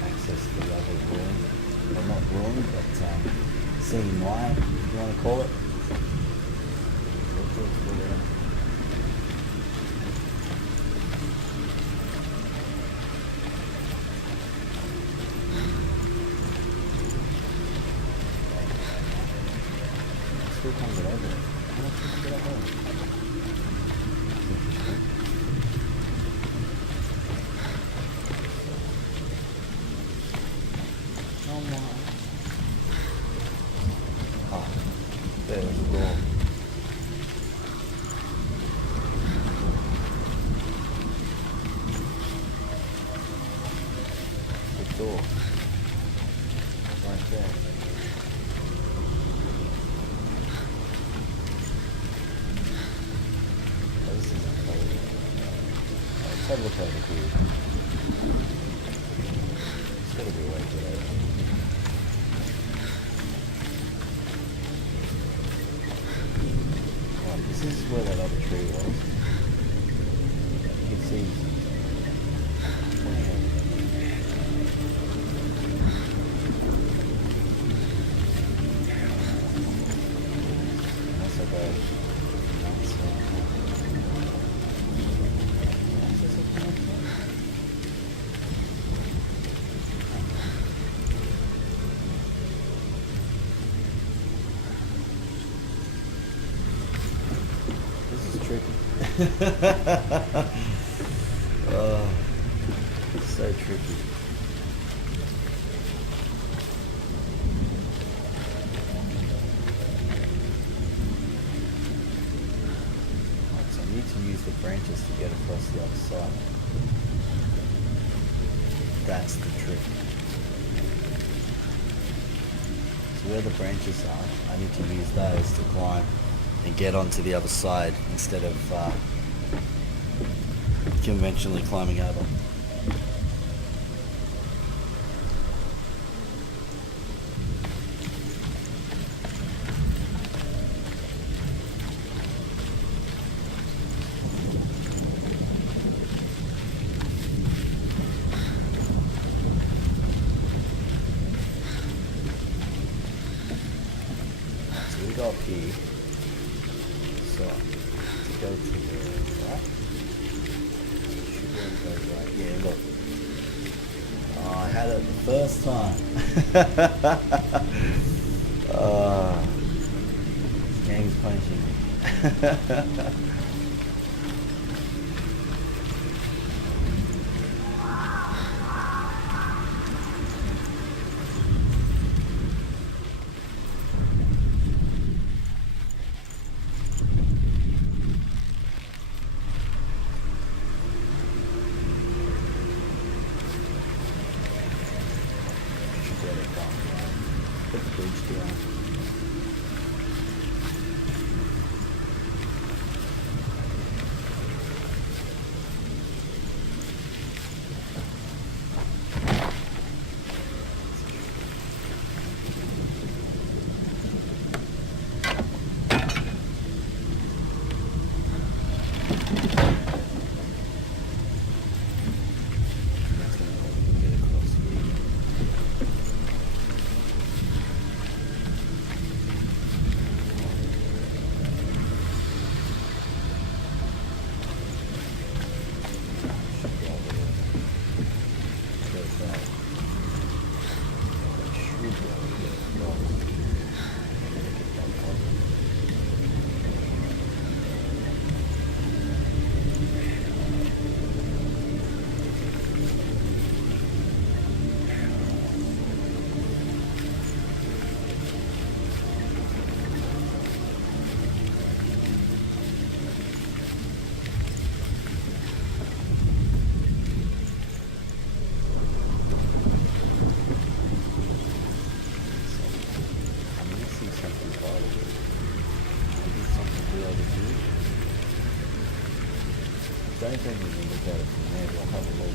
access the other room, well not room, but scene Y, if you want to call it. Still can't get over it. How much can I get over it? There's the door. The door. Right there. Oh, this isn't closed. Let's have a look over here. It's gotta be a way to get over. This is where that other tree was. You can see. Unless I go nuts. Oh, so tricky. Right, so I need to use the branches to get across the other side. That's the trick. So where the branches are, I need to use those to climb and get onto the other side instead of conventionally climbing over. So we go up here. So to go to the right. Yeah, look. Oh, I had it the first time. This game is punishing me. don't think we can look at it from there. We'll have a look.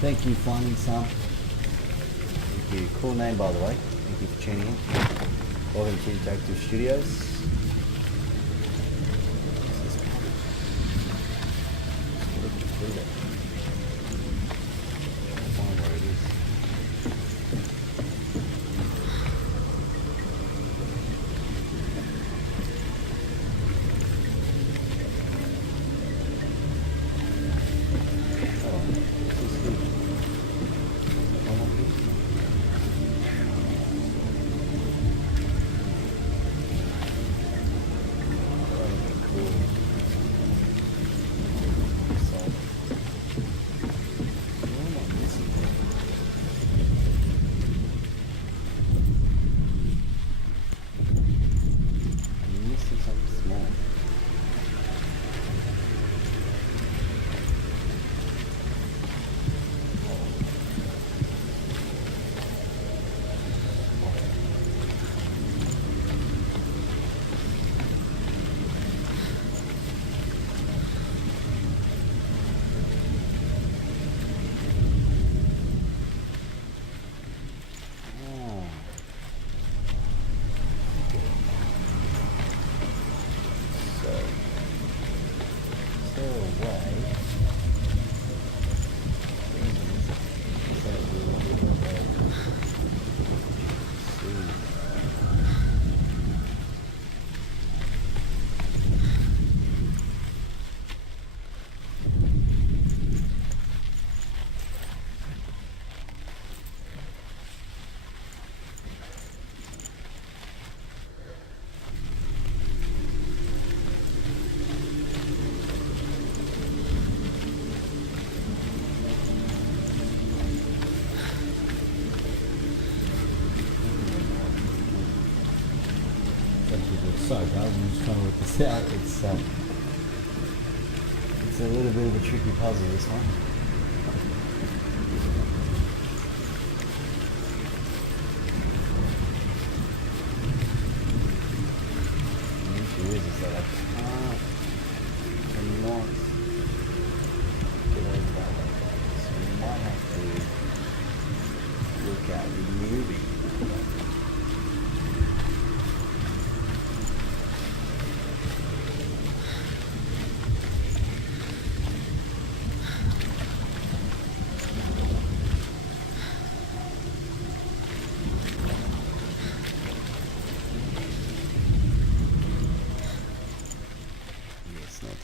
Thank you, Finding Some. Thank you. Cool name, by the way. Thank you for tuning in. Welcome to Interactive Studios. This is find where it is. Sorry guys, I'm just trying to work this out. It's a little bit of a tricky puzzle, this one. The issue is that I cannot get over that like that. So we might have to look at removing.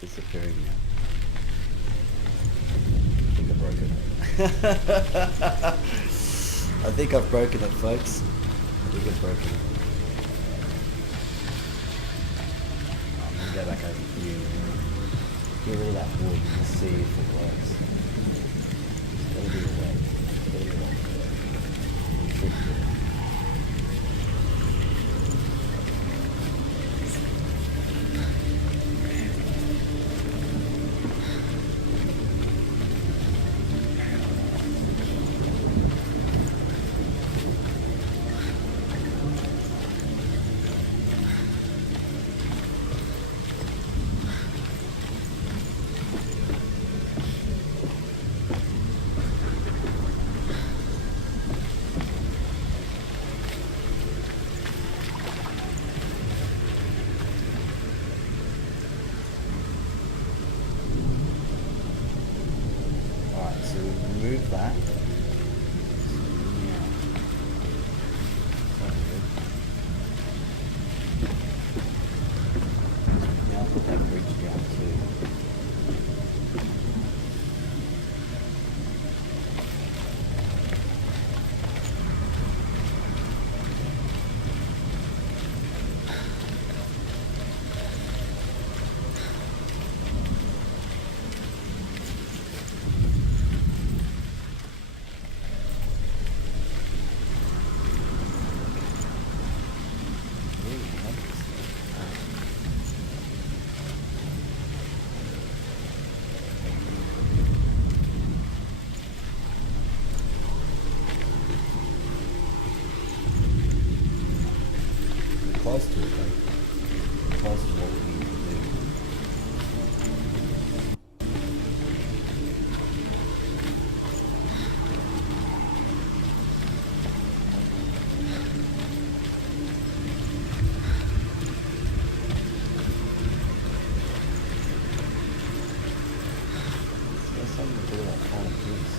Disappearing now. I think I broke it. I think think I've broken it, folks. I think I've broken it. I'm gonna go back over here. Get rid of that wood and just see if it works. It's gotta be a way. It's gotta be a way. Trick to it. Remove that. Now put that bridge down too. Close to it, though. Close to what we need to do. There's something to do with that kind of piece.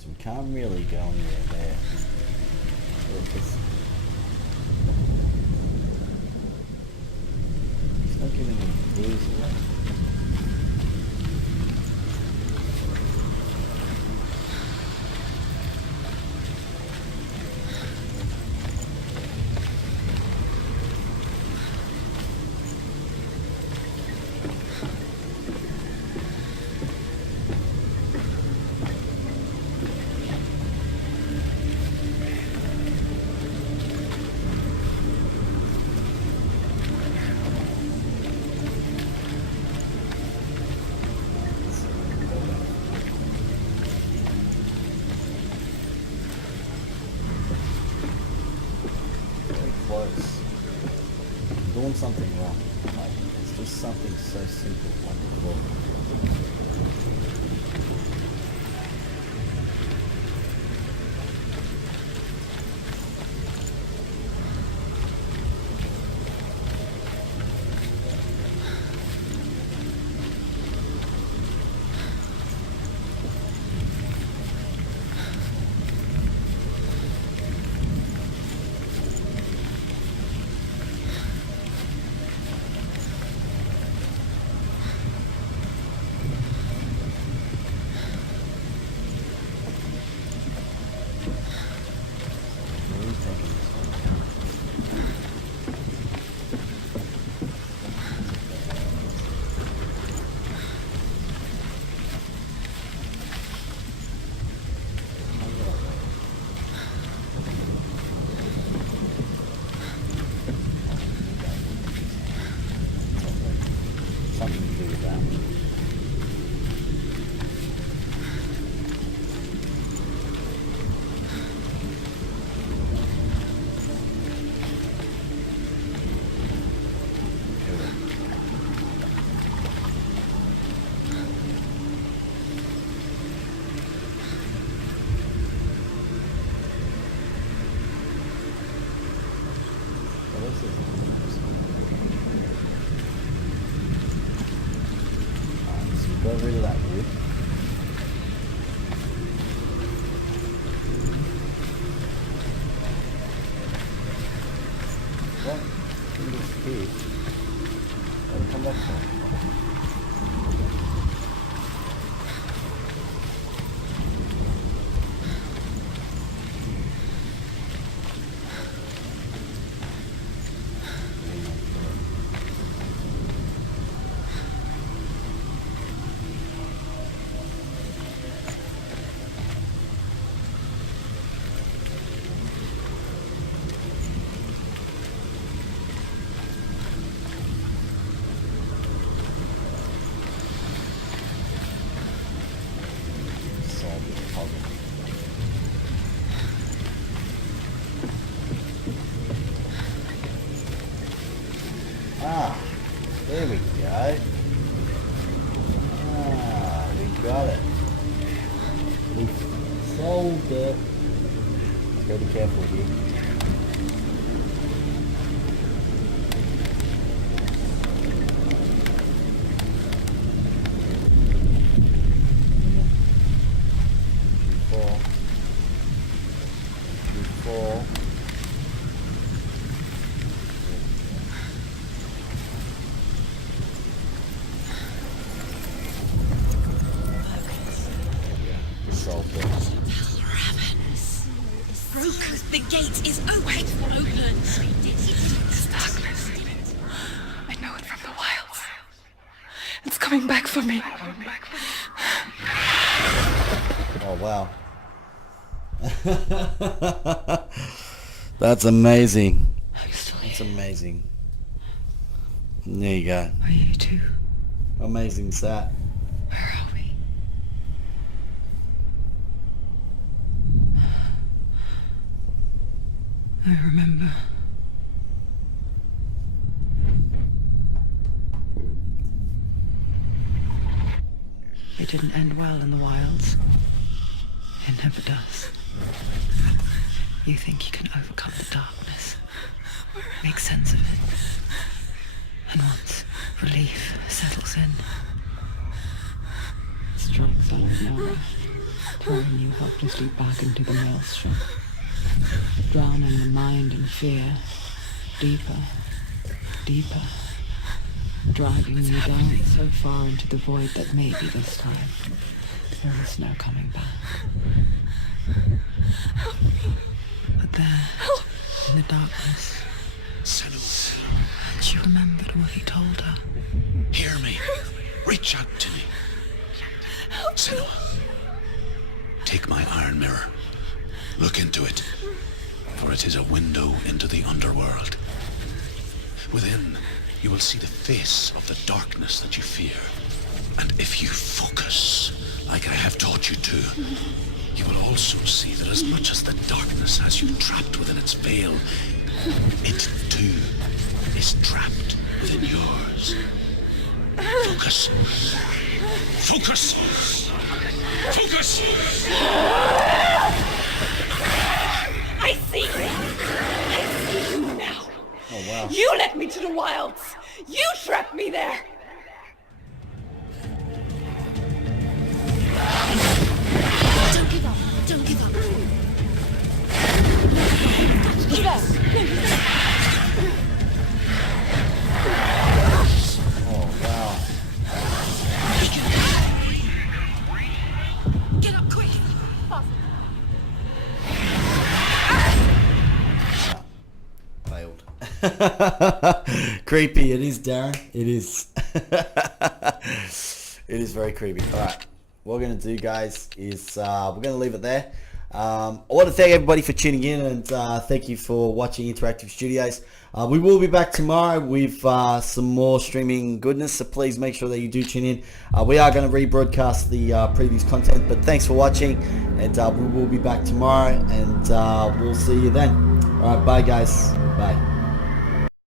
So we can't really go anywhere there. It's not giving any clues away. Close. I'm doing something wrong. Like, it's just something so simple like the floor. puzzle. Ah, there we go. Ah, we got it. We solved it. Gotta be careful here. Four. Solved it. Broken. The gate is open. It's darkness. I know it from the wilds. It's coming back for me. Oh wow. That's amazing. That's amazing. There you go. Are you too? Amazing is that. Where are we? I remember. It didn't end well in the wilds. It never does. You think you can overcome the darkness, make sense of it, and once relief settles in, strikes out of nowhere, throwing you helplessly back into the maelstrom, drowning the mind in fear, deeper, deeper, driving you down so far into the void that maybe this time there is no coming back. But there, in the darkness, Senuas, she remembered what he told her. hear me. Reach out to me. Senua, take my iron mirror. Look into it, for it is a window into the underworld. Within, you will see the face of the darkness that you fear. And if you focus, like I have taught you to, you will also see that as much as the darkness has you trapped within its veil, it too is trapped within yours. Focus. Focus. Focus. I see you. I see you now. Oh wow. You led me to the wilds. You trapped me there. Don't give up. Don't give up. Oh wow. Get up quick. Failed. Creepy, it is, Darren. It is. It is very creepy. Alright, what we're going to do, guys, is we're going to leave it there. I want to thank everybody for tuning in, and thank you for watching Interactive Studios. We will be back tomorrow with some more streaming goodness, so please make sure that you do tune in. We are going to rebroadcast the previous content, but thanks for watching, and we will be back tomorrow, and we'll see you then. Alright, bye guys. Bye.